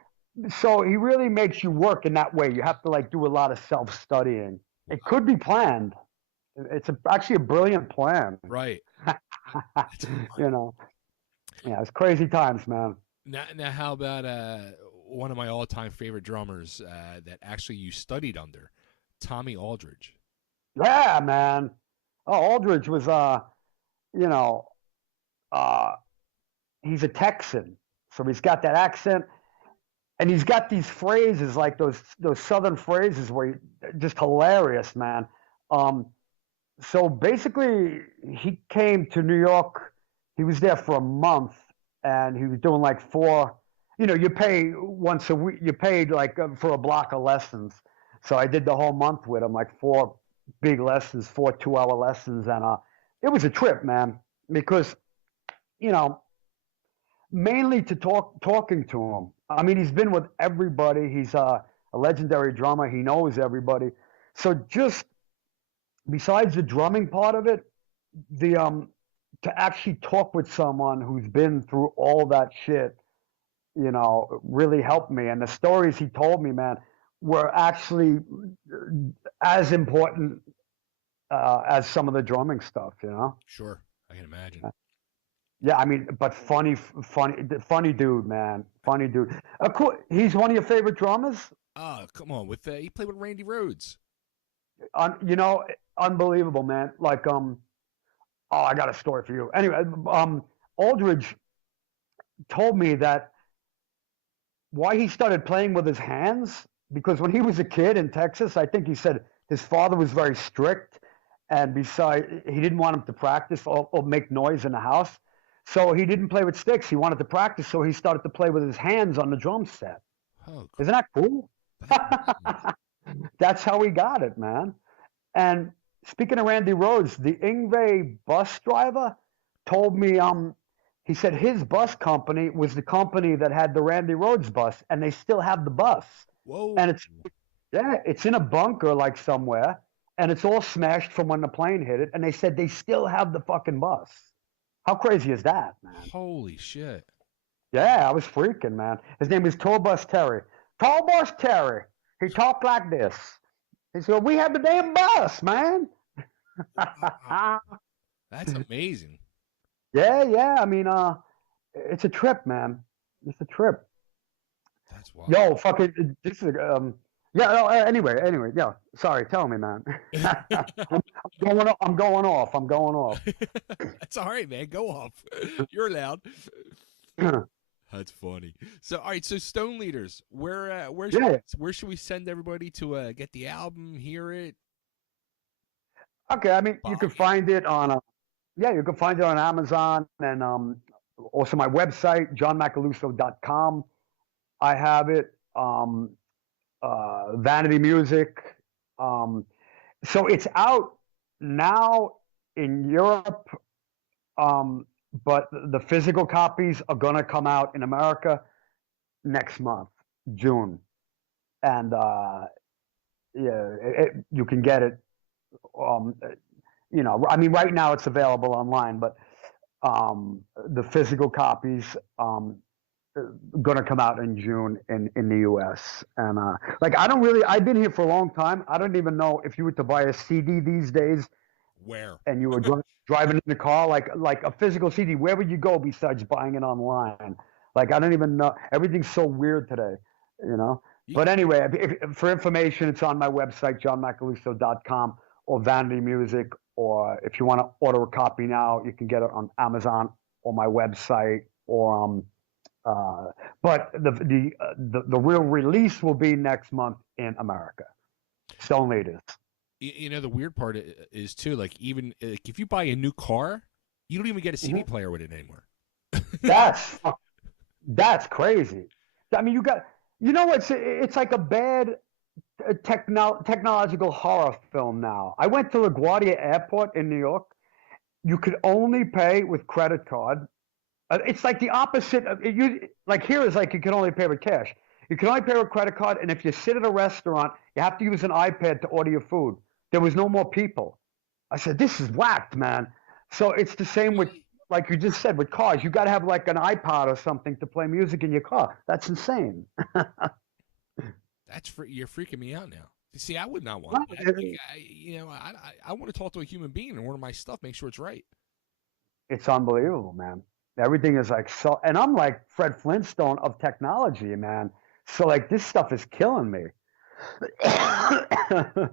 so he really makes you work in that way. You have to like do a lot of self-studying. It could be planned. It's actually a brilliant plan. Right. You know, yeah, it's crazy times, man. Now how about one of my all-time favorite drummers that actually you studied under, Tommy Aldridge? Yeah, man. Oh, Aldridge was, you know, he's a Texan, so he's got that accent, and he's got these phrases like those Southern phrases where just hilarious, man. So basically, he came to New York. He was there for a month, and he was doing like 4. You know, you pay once a week. You paid like for a block of lessons. So I did the whole month with him, like 4 big lessons, 4 2-hour lessons, and it was a trip, man. Because, you know, mainly to talking to him. I mean, he's been with everybody. He's a legendary drummer. He knows everybody. So just besides the drumming part of it, the to actually talk with someone who's been through all that shit, you know, really helped me. And the stories he told me, man, were actually as important as some of the drumming stuff, you know? Sure, I can imagine. Yeah, I mean, but funny dude, man. Funny dude. Cool. He's one of your favorite drummers? Oh, come on. He played with Randy Rhoads. You know, unbelievable, man. Like, oh, I got a story for you. Anyway, Aldridge told me that why he started playing with his hands, because when he was a kid in Texas, I think he said his father was very strict, and besides, he didn't want him to practice or make noise in the house. So he didn't play with sticks. He wanted to practice, so he started to play with his hands on the drum set. Oh, cool. Isn't that cool? That's how he got it, man. And speaking of Randy Rhoads, the Yngwie bus driver told me, he said his bus company was the company that had the Randy Rhoads bus, and they still have the bus. Whoa. And it's in a bunker like somewhere, and it's all smashed from when the plane hit it, and they said they still have the fucking bus. How crazy is that, man? Holy shit. Yeah, I was freaking, man. His name is Tour Bus Terry. Tour Bus Terry. He talked like this. He said, we have the damn bus, man. That's amazing. Yeah. I mean, it's a trip, man. It's a trip. That's wild. Yo, fucking, this is, anyway, yeah. Sorry, tell me, man. I'm going off. That's all right, man. Go off. You're loud. That's funny. So, all right. So, Stone Leaders, where should we send everybody to get the album, hear it? Okay, I mean, you can find it on, you can find it on Amazon and also my website, johnmacaluso.com. I have it. Vanity Music. So it's out now in Europe. But the physical copies are going to come out in America next month, June. And, you can get it, you know, I mean, right now it's available online, but the physical copies going to come out in June in the U.S. And, like, I've been here for a long time. I don't even know if you were to buy a CD these days, Where? and you were driving in the car, like a physical CD, where would you go besides buying it online? Like, I don't even know. Everything's so weird today, you know? You, But anyway, for information, it's on my website, johnmacaluso.com, or Vanity Music, or if you want to order a copy now, you can get it on Amazon or my website, or but the real release will be next month in America. Stone Leaders. you know, the weird part is too, like, even like, if you buy a new car, you don't even get a CD Mm-hmm. player with it anymore. That's That's crazy. I mean, you know, it's like a bad technological horror film now. I went to LaGuardia Airport in New York. You could only pay with credit card. It's like the opposite of like here is like you can only pay with cash. You can only pay with credit card, and if you sit at a restaurant, you have to use an iPad to order your food. There was no more people. I said, this is whacked, man. So it's the same with, Really? like you just said, with cars. You got to have like an iPod or something to play music in your car. That's insane. You're freaking me out now. See, I would not want that. Like, I want to talk to a human being and order my stuff, make sure it's right. It's unbelievable, man. Everything is like so, and I'm like Fred Flintstone of technology, man. So like this stuff is killing me. Wow.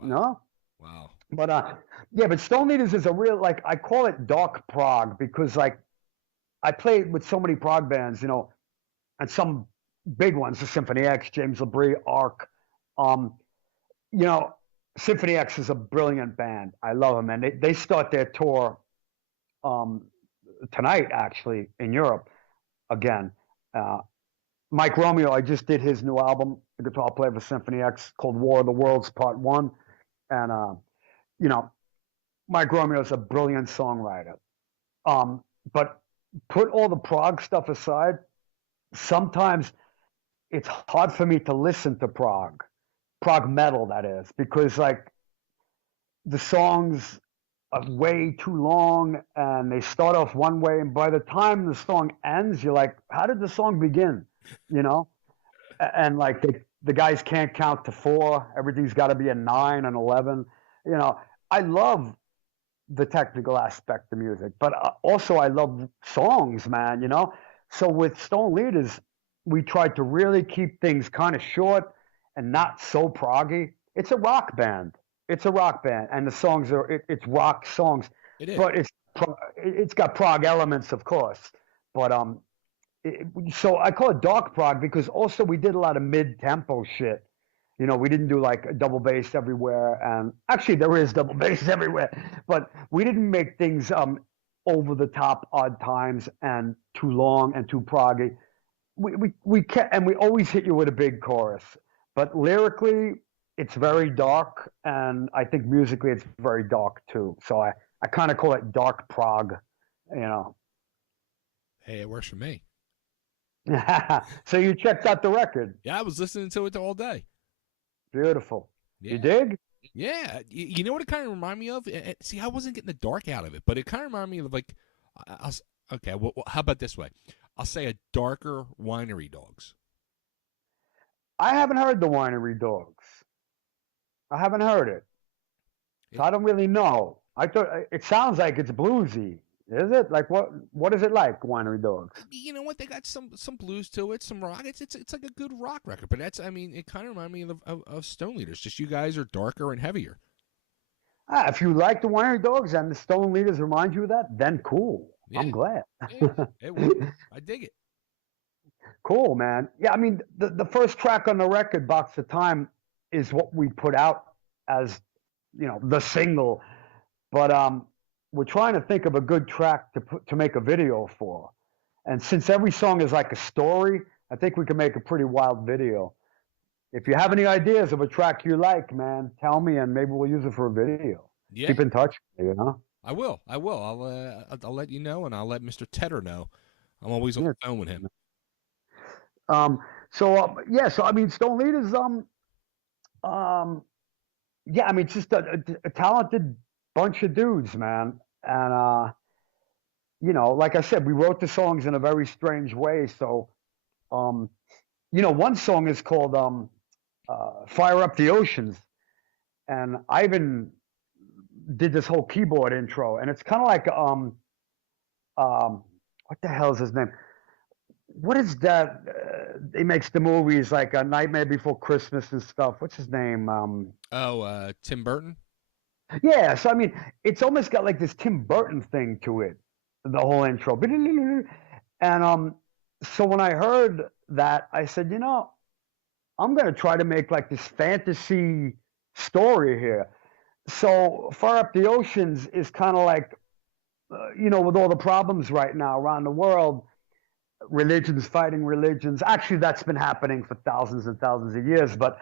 No, Wow. but yeah, but Stone Leaders is a real, like, I call it dark prog because like I played with so many prog bands, you know, and some big ones, the Symphony X, James LaBrie, Arc. Um, you know, Symphony X is a brilliant band. I love them, and they start their tour um, tonight actually in Europe again. Uh, Mike Romeo, I just did his new album, the guitar player for Symphony X, called War of the Worlds Part One, and you know, Mike Romeo is a brilliant songwriter. But put all the prog stuff aside, sometimes it's hard for me to listen to prog metal, that is, because like the songs are way too long and they start off one way, and by the time the song ends, you're like, how did the song begin? You know? And like the guys can't count to four. Everything's got to be a 9 and 11. You know, I love the technical aspect of music, but also I love songs, man, you know? So with Stone Leaders, we tried to really keep things kind of short and not so proggy. It's a rock band. It's a rock band, and the songs it's rock songs, It is. but it's got prog elements, of course. But so I call it dark prog because also we did a lot of mid-tempo shit. You know, we didn't do like a double bass everywhere, and actually there is double bass everywhere, but we didn't make things over the top, odd times, and too long and too proggy. We kept, and we always hit you with a big chorus, but lyrically it's very dark, and I think musically it's very dark too. So I kind of call it dark prog, you know. Hey, it works for me. So you checked out the record. Yeah, I was listening to it all day. Beautiful. Yeah. You dig? Yeah. You know what it kind of reminded me of? See, I wasn't getting the dark out of it, but it kind of reminded me of like, okay, well, how about this way? I'll say a darker Winery Dogs. I haven't heard the Winery Dogs. I haven't heard it. So I don't really know. I thought it sounds like it's bluesy. Is it? Like what is it like, Winery Dogs? You know what? They got some blues to it, some rock. It's like a good rock record. But I mean, it kind of reminded me of Stone Leaders. Just you guys are darker and heavier. If you like the Winery Dogs and the Stone Leaders remind you of that, then cool. Yeah. I'm glad. Yeah, I dig it. Cool, man. Yeah, I mean, the first track on the record, Box of Time, is what we put out as, you know, the single. But we're trying to think of a good track to make a video for. And since every song is like a story, I think we can make a pretty wild video. If you have any ideas of a track you like, man, tell me, and maybe we'll use it for a video. Yeah. Keep in touch, you know? I will. I'll let you know, and I'll let Mr. Tedder know. I'm always on the phone with him. So I mean, Stone Leaders, yeah, I mean, it's just a talented bunch of dudes, man. And you know, like I said, we wrote the songs in a very strange way. So, you know, one song is called "Fire Up the Oceans," and Ivan did this whole keyboard intro, and it's kind of like what the hell is his name? What is that? He makes the movies like A Nightmare Before Christmas and stuff. What's his name? Tim Burton. Yeah, so I mean, it's almost got like this Tim Burton thing to it, the whole intro. And so when I heard that, I said, you know, I'm gonna try to make like this fantasy story here. So Far Up the Oceans is kind of like, you know, with all the problems right now around the world, religions fighting religions. Actually, that's been happening for thousands and thousands of years. But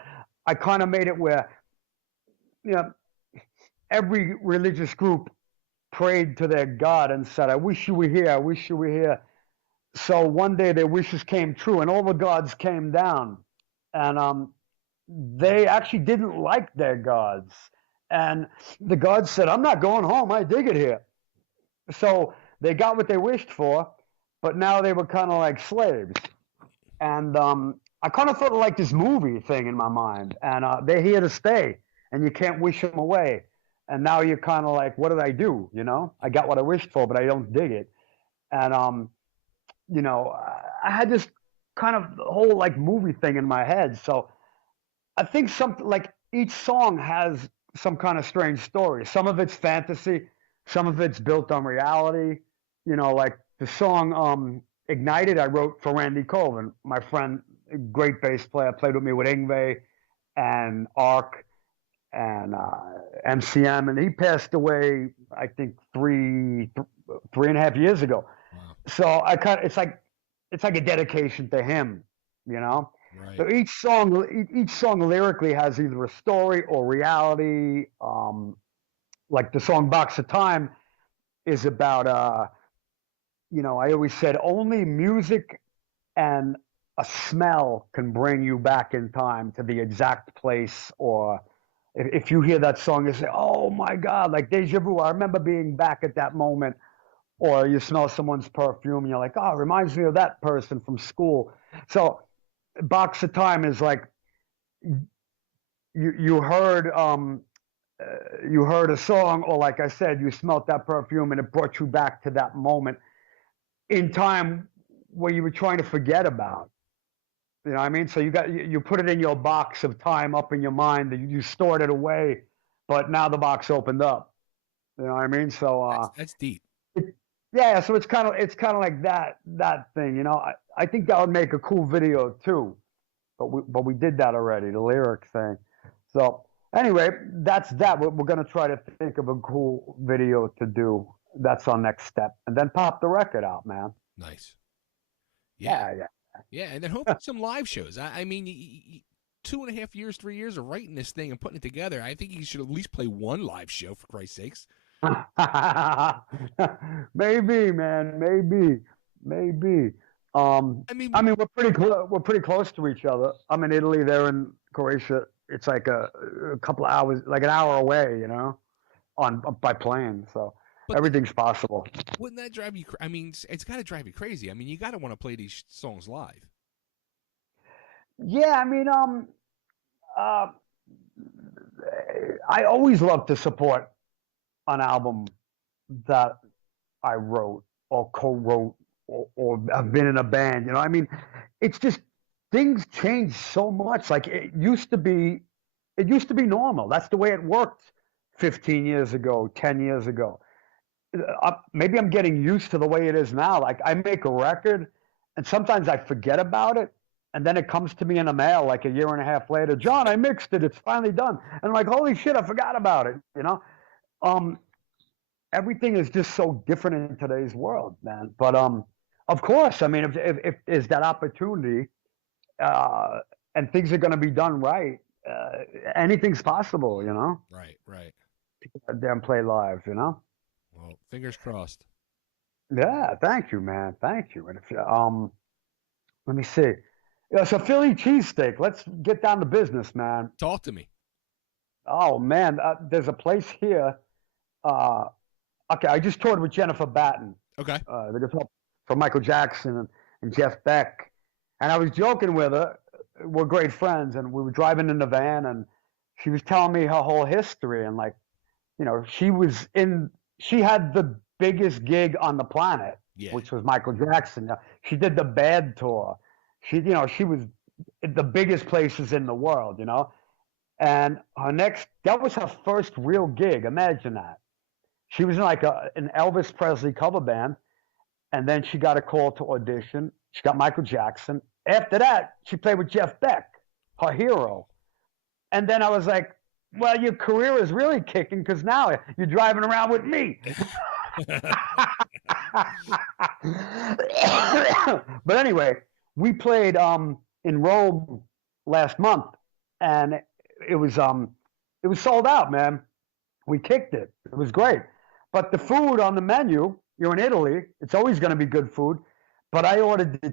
I kind of made it where, you know, every religious group prayed to their God and said, I wish you were here. I wish you were here. So one day their wishes came true and all the gods came down. And they actually didn't like their gods. And the gods said, I'm not going home. I dig it here. So they got what they wished for, but now they were kind of like slaves. And I kind of thought of like this movie thing in my mind. And they're here to stay, and you can't wish them away. And now you're kind of like, what did I do? You know, I got what I wished for, but I don't dig it. And you know, I had this kind of whole like movie thing in my head. So I think something like each song has some kind of strange story. Some of it's fantasy, some of it's built on reality. You know, like the song Ignited, I wrote for Randy Colvin, my friend, great bass player, played with me with Yngwie and Ark and MCM, and he passed away, I think, three and a half years ago. Wow. So I kind of, it's like a dedication to him, you know. Right. So each song lyrically has either a story or reality. Like the song "Box of Time" is about, you know, I always said only music and a smell can bring you back in time to the exact place. Or if you hear that song, you say, "Oh my God!" Like deja vu. I remember being back at that moment. Or you smell someone's perfume and you're like, oh, it reminds me of that person from school. So Box of Time is like you heard a song, or like I said, you smelt that perfume and it brought you back to that moment in time where you were trying to forget about. You know what I mean? So you put it in your box of time up in your mind, that you stored it away, but now the box opened up. You know what I mean? So that's deep. Yeah, so it's kind of like that thing, you know. I think that would make a cool video too, but we did that already, the lyric thing. So anyway, that's that. We're gonna try to think of a cool video to do. That's our next step, and then pop the record out, man. Nice. Yeah. Yeah, and then hopefully some live shows. I mean, 2.5 years, 3 years of writing this thing and putting it together. I think you should at least play one live show, for Christ's sakes. Maybe, man. Maybe. I mean, we're pretty close to each other. I'm in Italy. They're in Croatia. It's like a couple of hours, like an hour away, you know, by plane. So but everything's possible. Wouldn't that drive you? I mean, it's got to drive you crazy. I mean, you got to want to play these songs live. Yeah, I mean, I always love to support an album that I wrote or co-wrote or I've been in a band, you know. I mean, it's just things change so much. Like it used to be normal. That's the way it worked 15 years ago, 10 years ago. Maybe I'm getting used to the way it is now. Like I make a record and sometimes I forget about it. And then it comes to me in the mail like a year and a half later. John, I mixed it. It's finally done. And I'm like, holy shit, I forgot about it, you know. Everything is just so different in today's world, man. But of course, I mean, if there's that opportunity and things are going to be done right, anything's possible, you know. Right. Damn, play live, you know. Well, fingers crossed. Yeah, thank you, man. Thank you. And if let me see. Yeah, so Philly cheesesteak. Let's get down to business, man. Talk to me. Oh man, there's a place here. Okay, I just toured with Jennifer Batten. Okay. The guitar for Michael Jackson and Jeff Beck. And I was joking with her. We're great friends, and we were driving in the van, and she was telling me her whole history. And like, she had the biggest gig on the planet, Yeah. which was Michael Jackson. She did the Bad tour. She was the biggest places in the world, And that was her first real gig. Imagine that. She was in like an Elvis Presley cover band, and then she got a call to audition. She got Michael Jackson. After that, she played with Jeff Beck, her hero. And then I was like, well, your career is really kicking because now you're driving around with me. But anyway, we played in Rome last month, and it was sold out, man. We kicked it. It was great. But the food on the menu, you're in Italy, it's always going to be good food. But I ordered the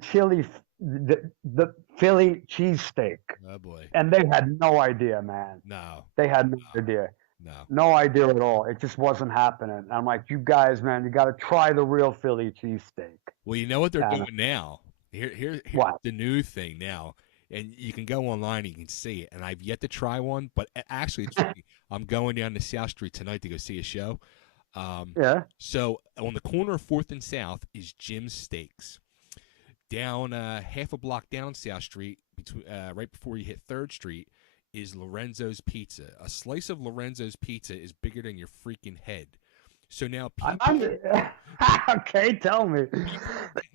Philly cheesesteak. Oh boy. And they had no idea, man. No. They had no idea. No. No idea at all. It just wasn't happening. I'm like, you guys, man, you got to try the real Philly cheesesteak. Well, you know what they're doing now? Here's what? The new thing now. And you can go online and you can see it. And I've yet to try one, but actually, I'm going down to South Street tonight to go see a show. Yeah. So on the corner of 4th and South is Jim's Steaks. Down half a block down South Street, right before you hit 3rd Street, is Lorenzo's Pizza. A slice of Lorenzo's Pizza is bigger than your freaking head. So now okay, tell me.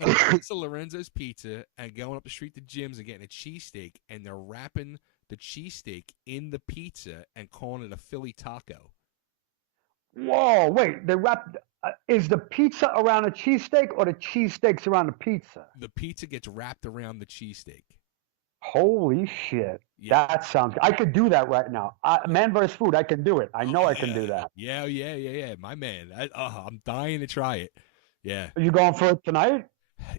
It's a Lorenzo's Pizza and going up the street to Jim's and getting a cheesesteak, and they're wrapping the cheesesteak in the pizza and calling it a Philly taco. Whoa, wait, they wrap is the pizza around a cheesesteak or the cheesesteak's around the pizza? The pizza gets wrapped around the cheesesteak. Holy shit. Yeah. That sounds I could do that right now. Man vs. Food, I can do it. I know I can do that. Yeah. My man. I'm dying to try it. Yeah. Are you going for it tonight?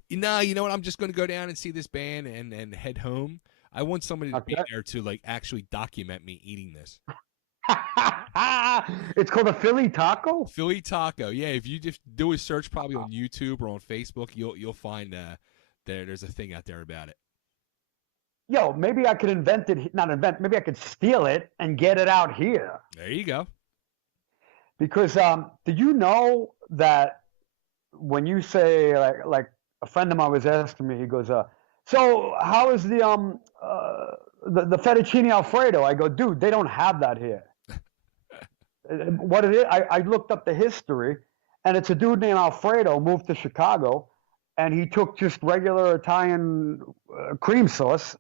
No, you know what? I'm just going to go down and see this band and head home. I want somebody to be there to like actually document me eating this. It's called a Philly taco? Philly taco. Yeah, if you just do a search probably on YouTube or on Facebook, you'll find there's a thing out there about it. Yo, maybe I could maybe I could steal it and get it out here. There you go. Because did you know that when you say like a friend of mine was asking me, he goes, so how is the fettuccine Alfredo? I go, dude, they don't have that here. What it is, I looked up the history, and it's a dude named Alfredo moved to Chicago, and he took just regular Italian cream sauce,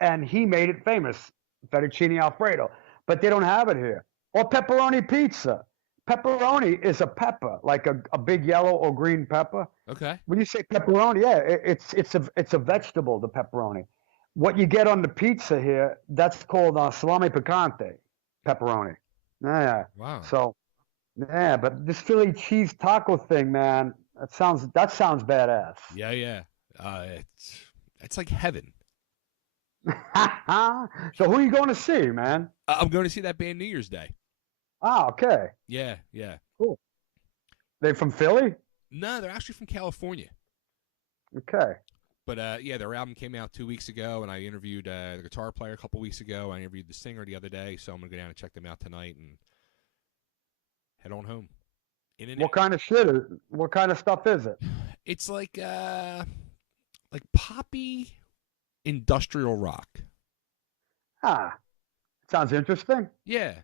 and he made it famous, fettuccine Alfredo. But they don't have it here. Or pepperoni pizza. Pepperoni is a pepper, like a big yellow or green pepper. Okay. When you say pepperoni, yeah, it's a vegetable, the pepperoni. What you get on the pizza here, that's called salami picante, pepperoni. Yeah. Wow. So, yeah, but this Philly cheese taco thing, man, that sounds badass. Yeah. It's like heaven. So who are you going to see, man? I'm going to see that band New Year's Day. Ah, okay. Yeah. Cool. They from Philly? No, they're actually from California. Okay. But yeah, their album came out 2 weeks ago, and I interviewed the guitar player a couple weeks ago. I interviewed the singer the other day, so I'm gonna go down and check them out tonight and head on home. What kind of shit what kind of stuff is it? It's like poppy industrial rock. Sounds interesting. Yeah.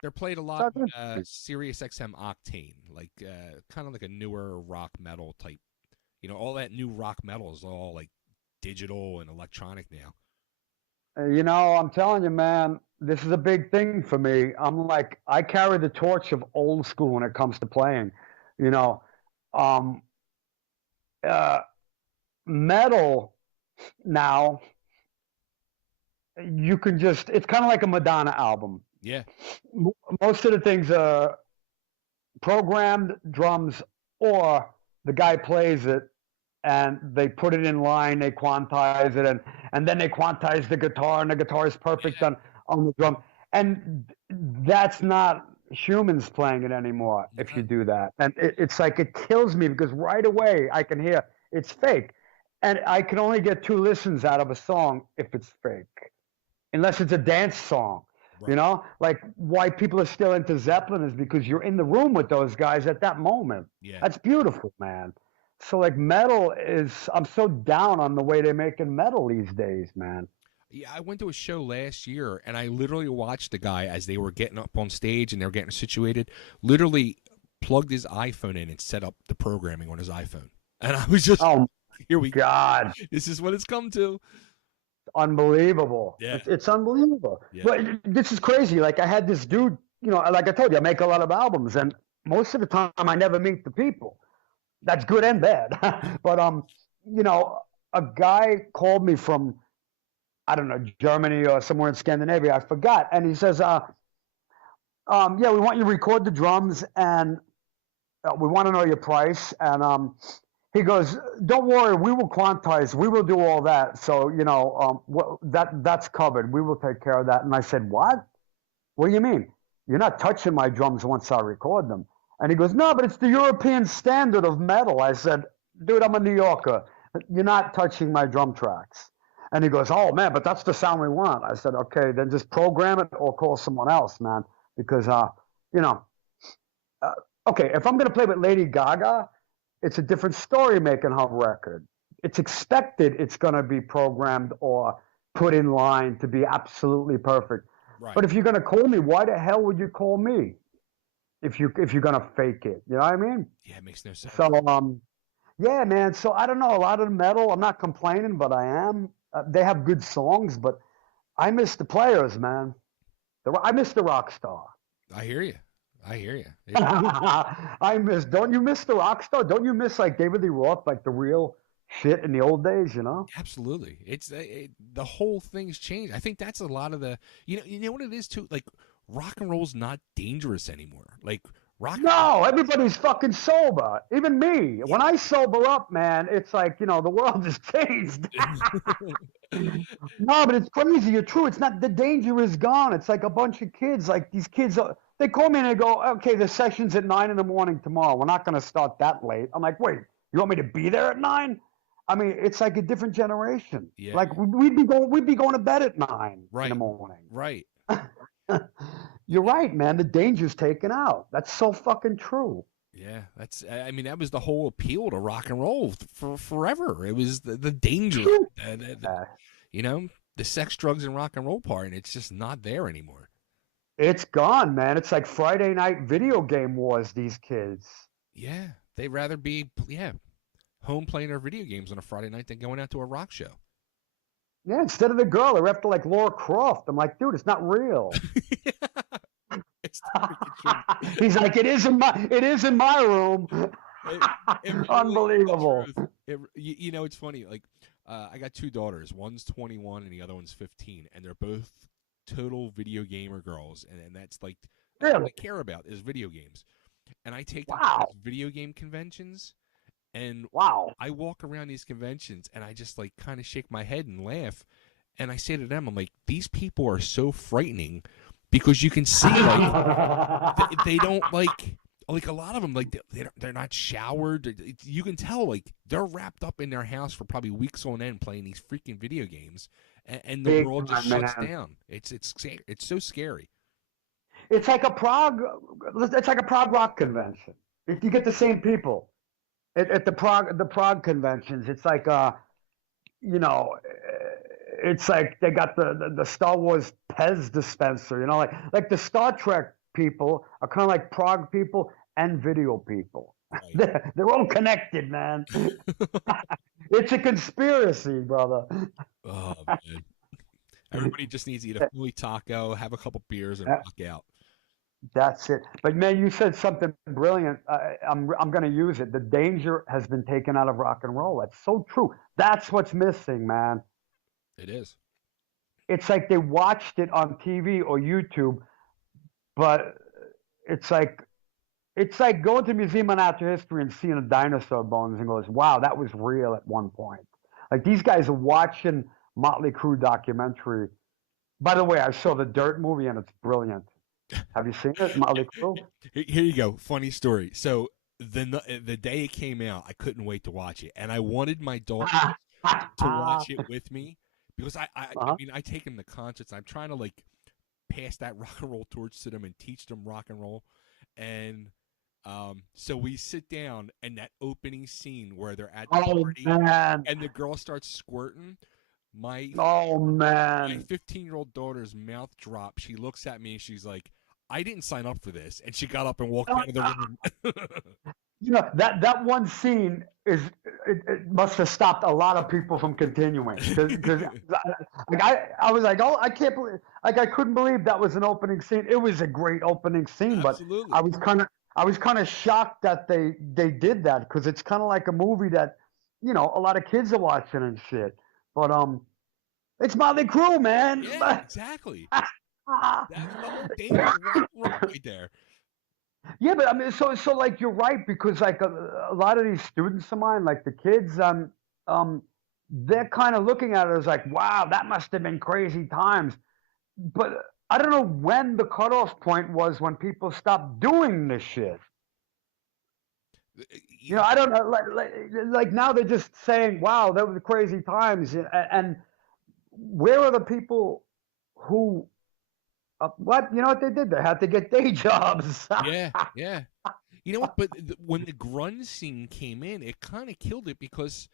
They're played a lot on Sirius XM Octane, like kind of like a newer rock metal type. You know, all that new rock metal is all like digital and electronic now. You know, I'm telling you, man, this is a big thing for me. I carry the torch of old school when it comes to playing. You know, metal now, you can it's kind of like a Madonna album. Yeah. Most of the things are programmed drums, or the guy plays it and they put it in line, they quantize it, and then they quantize the guitar, and the guitar is perfect on the drum. And that's not humans playing it anymore if you do that. And it's like it kills me because right away I can hear it's fake. And I can only get 2 listens out of a song if it's fake, unless it's a dance song. Right. Like why people are still into Zeppelin is because you're in the room with those guys at that moment. Yeah. That's beautiful, man. So like metal is, I'm so down on the way they're making metal these days, man. Yeah, I went to a show last year and I literally watched the guy as they were getting up on stage and they were getting situated, literally plugged his iPhone in and set up the programming on his iPhone. And I was just, Oh here we go. God, This is what it's come to. unbelievable. Yeah. It's unbelievable. Yeah. But this is crazy. Like I had this dude, like I told you, I make a lot of albums, and most of the time I never meet the people. That's good and bad. But you know, a guy called me from, I don't know, Germany or somewhere in Scandinavia. I forgot, and he says, yeah, we want you to record the drums, and we want to know your price. And he goes, don't worry, we will quantize, we will do all that. So that's covered. We will take care of that. And I said, what do you mean? You're not touching my drums once I record them. And he goes, no, but it's the European standard of metal. I said, dude, I'm a New Yorker. You're not touching my drum tracks. And he goes, oh man, but that's the sound we want. I said, okay, then just program it or call someone else, man. Because you know uh, okay, if I'm going to play with Lady Gaga, it's a different story making her record. It's expected it's going to be programmed or put in line to be absolutely perfect. Right. But if you're going to call me, why the hell would you call me if you're going to fake it? You know what I mean? Yeah, it makes no sense. So yeah, man. So I don't know, a lot of the metal. I'm not complaining, but I am. They have good songs, but I miss the players, man. I miss the rock star. I hear you. I hear you. I miss. Don't you miss the rock star? Don't you miss like David Lee Roth, like the real shit in the old days? Absolutely. It's the whole thing's changed. I think that's a lot of the you know what it is too. Like rock and roll's not dangerous anymore. Like rock. No, everybody's fucking sober. Even me. When I sober up, man, it's like the world has changed. No, but it's crazy. You're true. It's not, the danger is gone. It's like a bunch of kids. Like these kids, they call me and they go, "Okay, the session's at 9 in the morning tomorrow. We're not going to start that late." I'm like, "Wait, you want me to be there at 9?" I mean, it's like a different generation. Yeah. Like we'd be going to bed at 9 in the morning. Right. You're right, man. The danger's taken out. That's so fucking true. Yeah, I mean, that was the whole appeal to rock and roll for forever. It was the danger, the sex, drugs, and rock and roll part, and it's just not there anymore. It's gone, man. It's like Friday night video game wars, these kids. Yeah, they'd rather be, home playing their video games on a Friday night than going out to a rock show. Yeah, instead of the girl, they're after like Laura Croft. I'm like, dude, it's not real. He's like, it is in my room. It really unbelievable. It's funny. Like, I got two daughters. One's 21 and the other one's 15, and they're both total video gamer girls, and that's like really? all I care about is video games. And I take them to video game conventions, and I walk around these conventions, and I just like kind of shake my head and laugh, and I say to them, I'm like, these people are so frightening. Because you can see, like, they don't, like a lot of them, like, they're not showered. You can tell, like, they're wrapped up in their house for probably weeks on end playing these freaking video games, and the world just shuts down. It's so scary. It's like a Prague rock convention. You get the same people at the Prague conventions. It's like, it's like they got the Star Wars Pez dispenser, like the Star Trek people are kind of like Prague people and video people. Right. They're all connected, man. It's a conspiracy, brother. Oh man! Everybody just needs to eat a Philly taco, have a couple beers, and rock out. That's it. But man, you said something brilliant. I'm going to use it. The danger has been taken out of rock and roll. That's so true. That's what's missing, man. It is. It's like they watched it on TV or YouTube, but it's like going to the Museum of Natural History and seeing a dinosaur bones and goes, "Wow, that was real at one point." Like these guys are watching Motley Crue documentary. By the way, I saw the Dirt movie and it's brilliant. Have you seen it, Motley Crue? Here you go. Funny story. So the day it came out, I couldn't wait to watch it, and I wanted my daughter to watch it with me. Because I mean, I take him to concerts. I'm trying to like pass that rock and roll torch to them and teach them rock and roll. And so we sit down, and that opening scene where they're at the party man. and the girl starts squirting. My 15-year-old daughter's mouth dropped. She looks at me and she's like, I didn't sign up for this. And she got up and walked out of the room. You know, that one scene it must have stopped a lot of people from continuing. Because I was like, oh, I can't believe, like, I couldn't believe that was an opening scene. It was a great opening scene, Absolutely. but I was kind of shocked that they did that, because it's kind of like a movie that, you know, a lot of kids are watching and shit. But it's Motley Crue, man. Yeah, exactly. That's the whole danger of rock and roll right there. Yeah, but I mean, so like, you're right, because like a lot of these students of mine, like the kids, they're kind of looking at it as like, wow, that must have been crazy times. But I don't know when the cutoff point was when people stopped doing this shit. You know, I don't know. Like now they're just saying, wow, that was crazy times, and where are the people who? What, you know what they did? They had to get day jobs. Yeah. You know what? But when the grunge scene came in, it kind of killed it, because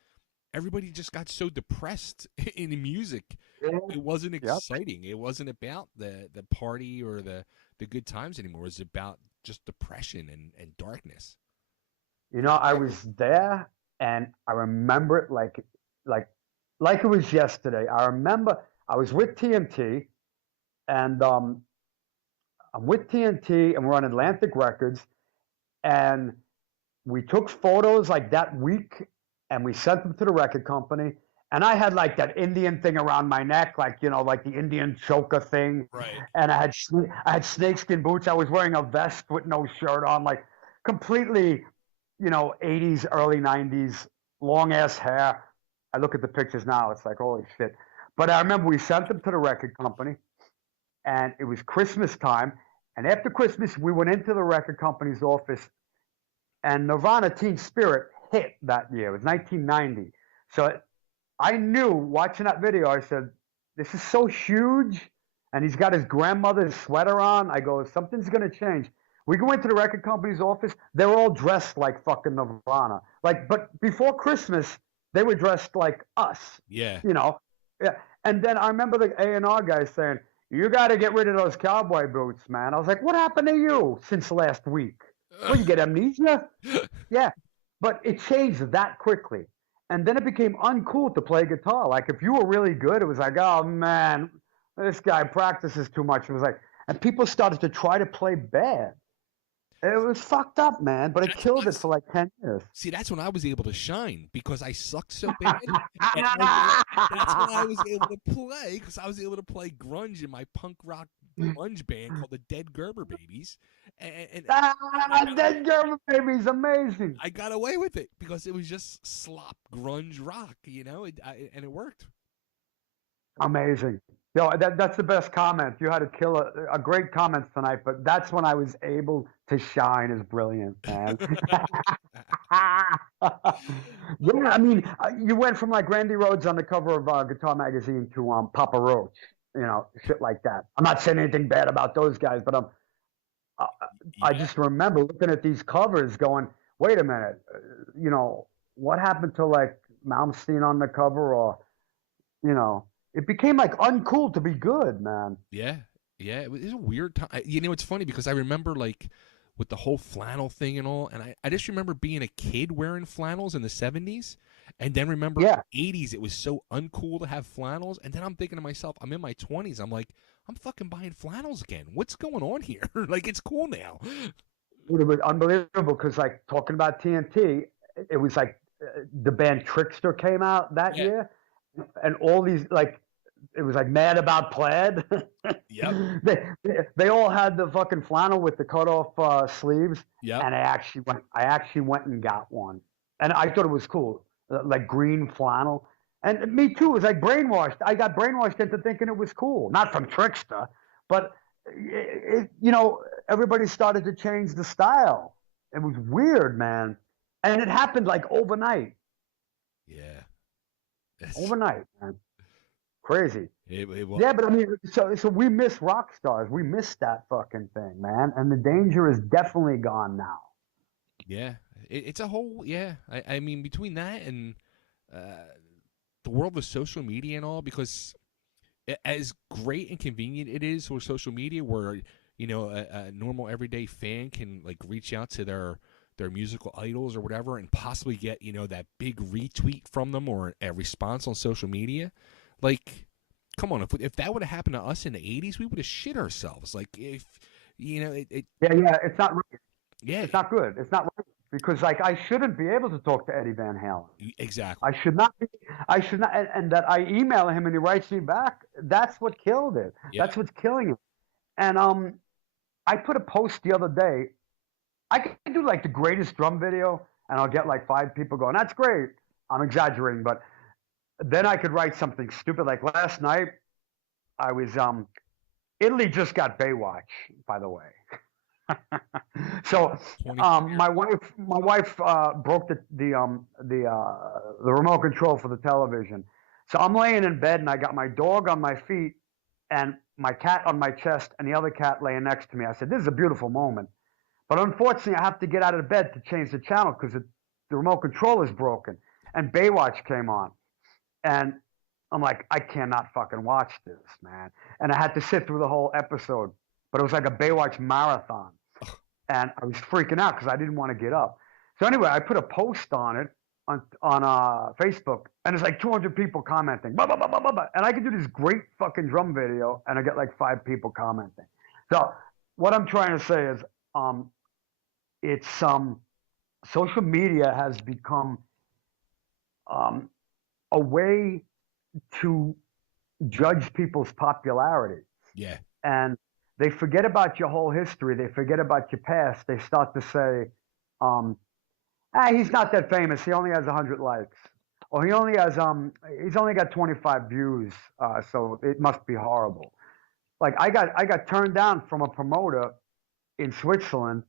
everybody just got so depressed in the music. Yeah. It wasn't exciting. It wasn't about the party or the good times anymore. It was about just depression and darkness. You know, I was there, and I remember it like it was yesterday. I remember I was with TNT, and I'm with TNT, and we're on Atlantic Records, and we took photos like that week, and we sent them to the record company. And I had like that Indian thing around my neck, like, you know, like the Indian choker thing. Right. And I had snakeskin boots. I was wearing a vest with no shirt on, like completely, you know, 80s, early 90s, long ass hair. I look at the pictures now, it's like, holy shit. But I remember we sent them to the record company, and it was Christmas time. And after Christmas, we went into the record company's office, and Nirvana Teen Spirit hit that year. It was 1990. So I knew, watching that video, I said, this is so huge, and he's got his grandmother's sweater on. I go, something's going to change. We go into the record company's office. They were all dressed like fucking Nirvana. Like, but before Christmas, they were dressed like us. Yeah. You know? Yeah. And then I remember the A&R guy saying, you got to get rid of those cowboy boots, man. I was like, what happened to you since last week? Well, you get amnesia? Yeah. But it changed that quickly. And then it became uncool to play guitar. Like, if you were really good, it was like, oh, man, this guy practices too much. It was like, and people started to try to play bad. It was fucked up, man, but it killed it for like 10 years. See, that's when I was able to shine, because I sucked so bad. And that's when I was able to play, because I was able to play grunge in my punk rock grunge band called the Dead Gerber Babies. And Dead Gerber Babies, amazing. I got away with it because it was just slop grunge rock, you know, and it worked. Amazing. Yo, that's the best comment. You had to kill a great comment tonight, but that's when I was able to shine. Is brilliant, man. Yeah, I mean, you went from like Randy Rhoads on the cover of Guitar Magazine to Papa Roach, you know, shit like that. I'm not saying anything bad about those guys, but I just remember looking at these covers going, wait a minute, you know, what happened to like Malmsteen on the cover, or, you know, it became like uncool to be good, man. Yeah. It was a weird time. You know, it's funny because I remember like with the whole flannel thing and all, and I just remember being a kid wearing flannels in the 70s, and then remember in the 80s it was so uncool to have flannels, and then I'm thinking to myself, I'm in my 20s, I'm like, I'm fucking buying flannels again. What's going on here? Like, it's cool now. It was unbelievable because, like, talking about TNT, it was like the band Trickster came out that year, and all these, like, it was like Mad About Plaid. Yep. They all had the fucking flannel with the cut off sleeves. Yep. And I actually went and got one, and I thought it was cool, like green flannel. And me too. It was like brainwashed. I got brainwashed into thinking it was cool, not from Trickster, but you know, everybody started to change the style. It was weird, man, and it happened like overnight. Yeah. Overnight, man. Crazy. It was. Yeah, but I mean, so we miss rock stars. We miss that fucking thing, man. And the danger is definitely gone now. Yeah, it's a whole. Yeah, I mean, between that and uh, the world of social media and all, because as great and convenient it is for social media, where a normal everyday fan can like reach out to their musical idols or whatever, and possibly get that big retweet from them or a response on social media. Like, come on, if that would have happened to us in the '80s, we would have shit ourselves. Like, if it Yeah, it's not right. yeah, It's not good. It's not right because like I shouldn't be able to talk to Eddie Van Halen. exactly. I should not be. I should not. And that I email him and he writes me back. That's what killed it. Yeah, That's what's killing him. And I put a post the other day. I can do like the greatest drum video, and I'll get like 5 people going. That's great. I'm exaggerating, but then I could write something stupid like last night. I was Italy just got Baywatch, by the way. So 25 years. my wife broke the remote control for the television. So I'm laying in bed and I got my dog on my feet and my cat on my chest and the other cat laying next to me. I said, "This is a beautiful moment," but unfortunately, I have to get out of bed to change the channel because the remote control is broken. And Baywatch came on, and I'm like, I cannot fucking watch this, man. And I had to sit through the whole episode, but it was like a Baywatch marathon. And I was freaking out because I didn't want to get up. So anyway, I put a post on it on Facebook, and it's like 200 people commenting, blah, blah, blah, blah, blah, blah. And I could do this great fucking drum video, and I get like 5 people commenting. So what I'm trying to say is, it's social media has become a way to judge people's popularity. Yeah, And they forget about your whole history. They forget about your past. They start to say, he's not that famous. He only has 100 likes. Or he's only got 25 views. So it must be horrible. Like I got turned down from a promoter in Switzerland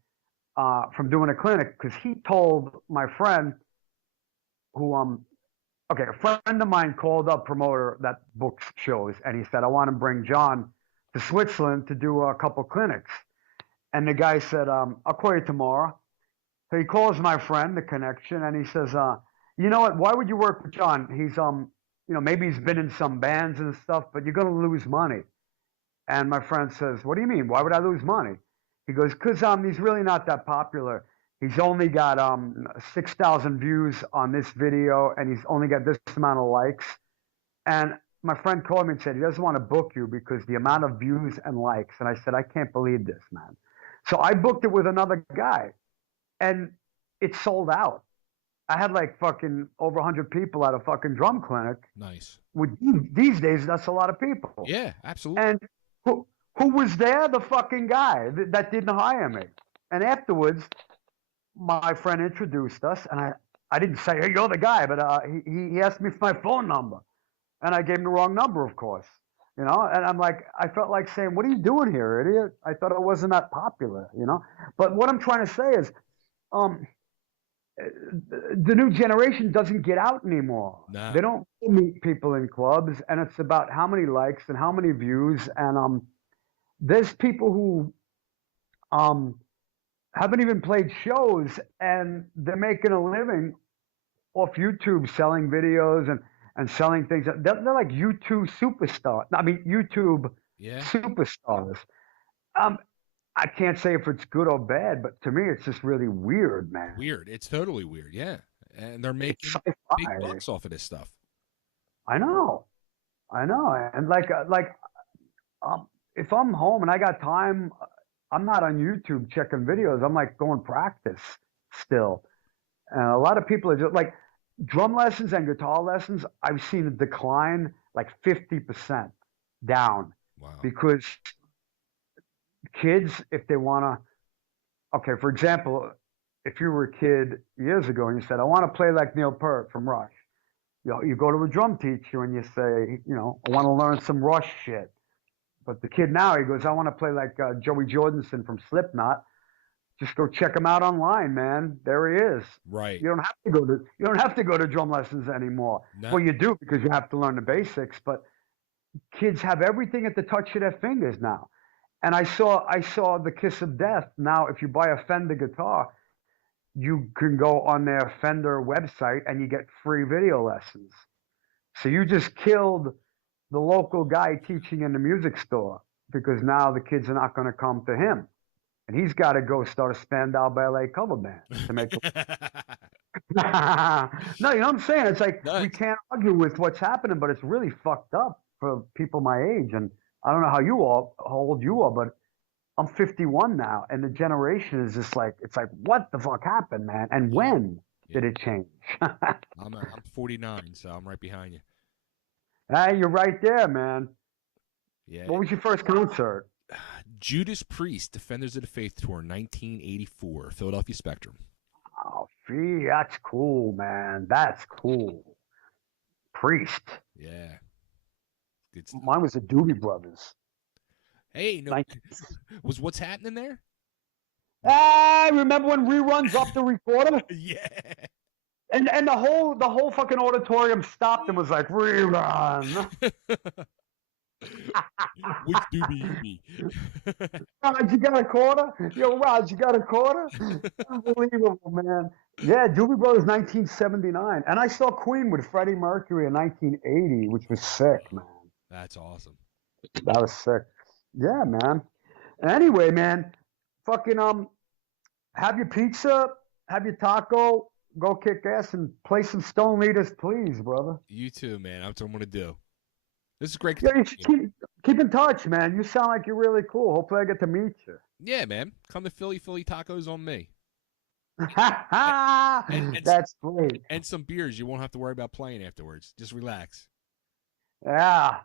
from doing a clinic because he told my friend who okay, a friend of mine called up promoter that books shows, and he said, I want to bring John to Switzerland to do a couple clinics. And the guy said, I'll call you tomorrow. So he calls my friend, the connection, and he says, you know what? Why would you work with John? He's maybe he's been in some bands and stuff, but you're going to lose money. And my friend says, what do you mean? Why would I lose money? He goes, because he's really not that popular. He's only got 6,000 views on this video, and he's only got this amount of likes. And my friend called me and said he doesn't want to book you because the amount of views and likes. And I said, I can't believe this, man. So I booked it with another guy, and it sold out. I had like fucking over 100 people at a fucking drum clinic. nice. These days, that's a lot of people. Yeah, absolutely. And who was there? The fucking guy that didn't hire me. And afterwards, my friend introduced us, and I didn't say, hey, you're the guy, but he asked me for my phone number. And I gave him the wrong number, of course. And I'm like, I felt like saying, what are you doing here, idiot? I thought I wasn't that popular, But what I'm trying to say is, the new generation doesn't get out anymore. Nah. They don't meet people in clubs, and it's about how many likes and how many views. And there's people who haven't even played shows, and they're making a living off YouTube selling videos and selling things. They're like YouTube superstars. I mean, YouTube superstars. I can't say if it's good or bad, but to me, it's just really weird, man. Weird. It's totally weird. Yeah, and they're making big bucks off of this stuff. I know, and if I'm home and I got time, I'm not on YouTube checking videos. I'm like going practice still. And a lot of people are just like drum lessons and guitar lessons. I've seen a decline like 50% down. Wow. Because kids, if they want to, okay, for example, if you were a kid years ago and you said, I want to play like Neil Peart from Rush, you go to a drum teacher and you say, I want to learn some Rush shit. But the kid now, he goes, I want to play like Joey Jordison from Slipknot. Just go check him out online, man. There he is. Right. You don't have to go to drum lessons anymore. No. Well, you do because you have to learn the basics, but kids have everything at the touch of their fingers now. And I saw the kiss of death. Now, if you buy a Fender guitar, you can go on their Fender website and you get free video lessons. So you just killed the local guy teaching in the music store because now the kids are not going to come to him. And he's got to go start a Spandau Ballet cover band to make the. No, you know what I'm saying? It's like we can't argue with what's happening, but it's really fucked up for people my age. And I don't know how old you are, but I'm 51 now, and the generation is just like, it's like, what the fuck happened, man? And when did it change? I'm 49, so I'm right behind you. Hey, you're right there, man. Yeah. What was your first concert? Judas Priest, Defenders of the Faith Tour, 1984, Philadelphia Spectrum. Oh, gee, that's cool, man. That's cool. Priest. Yeah. Good stuff. Mine was the Doobie Brothers. Hey, no, was What's Happening there? Ah, remember when reruns off the recorder? Yeah. And the whole fucking auditorium stopped and was like, rerun. Which doobie you be? Rod, you got a quarter? Yo, Rod, you got a quarter? Unbelievable, man. Yeah, Doobie Brothers 1979. And I saw Queen with Freddie Mercury in 1980, which was sick, man. That's awesome. That was sick. Yeah, man. Anyway, man, fucking have your pizza, have your taco, go kick ass, and play some Stone Leaders, please, brother. You too, man. That's what I'm gonna do. This is great. Yeah, you should keep in touch, man. You sound like you're really cool. Hopefully, I get to meet you. Yeah, man. Come to Philly tacos on me. That's great. And some beers. You won't have to worry about playing afterwards. Just relax. Yeah,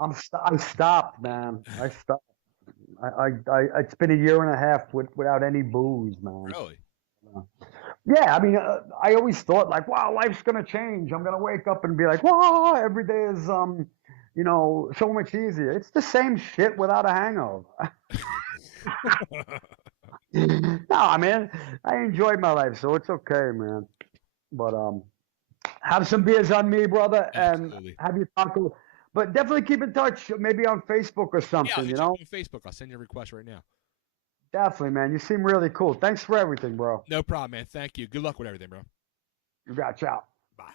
I stopped, man. I stopped. It's been a year and a half without any booze, man. Really? Yeah, I mean, I always thought like, wow, life's gonna change. I'm gonna wake up and be like, wow, every day is so much easier. It's the same shit without a hangover. No, I mean, I enjoyed my life, so it's okay, man. But have some beers on me, brother, and have your taco. But definitely keep in touch, maybe on Facebook or something, on Facebook. I'll send you a request right now. Definitely, man. You seem really cool. Thanks for everything, bro. No problem, man. Thank you. Good luck with everything, bro. You got you out. Bye.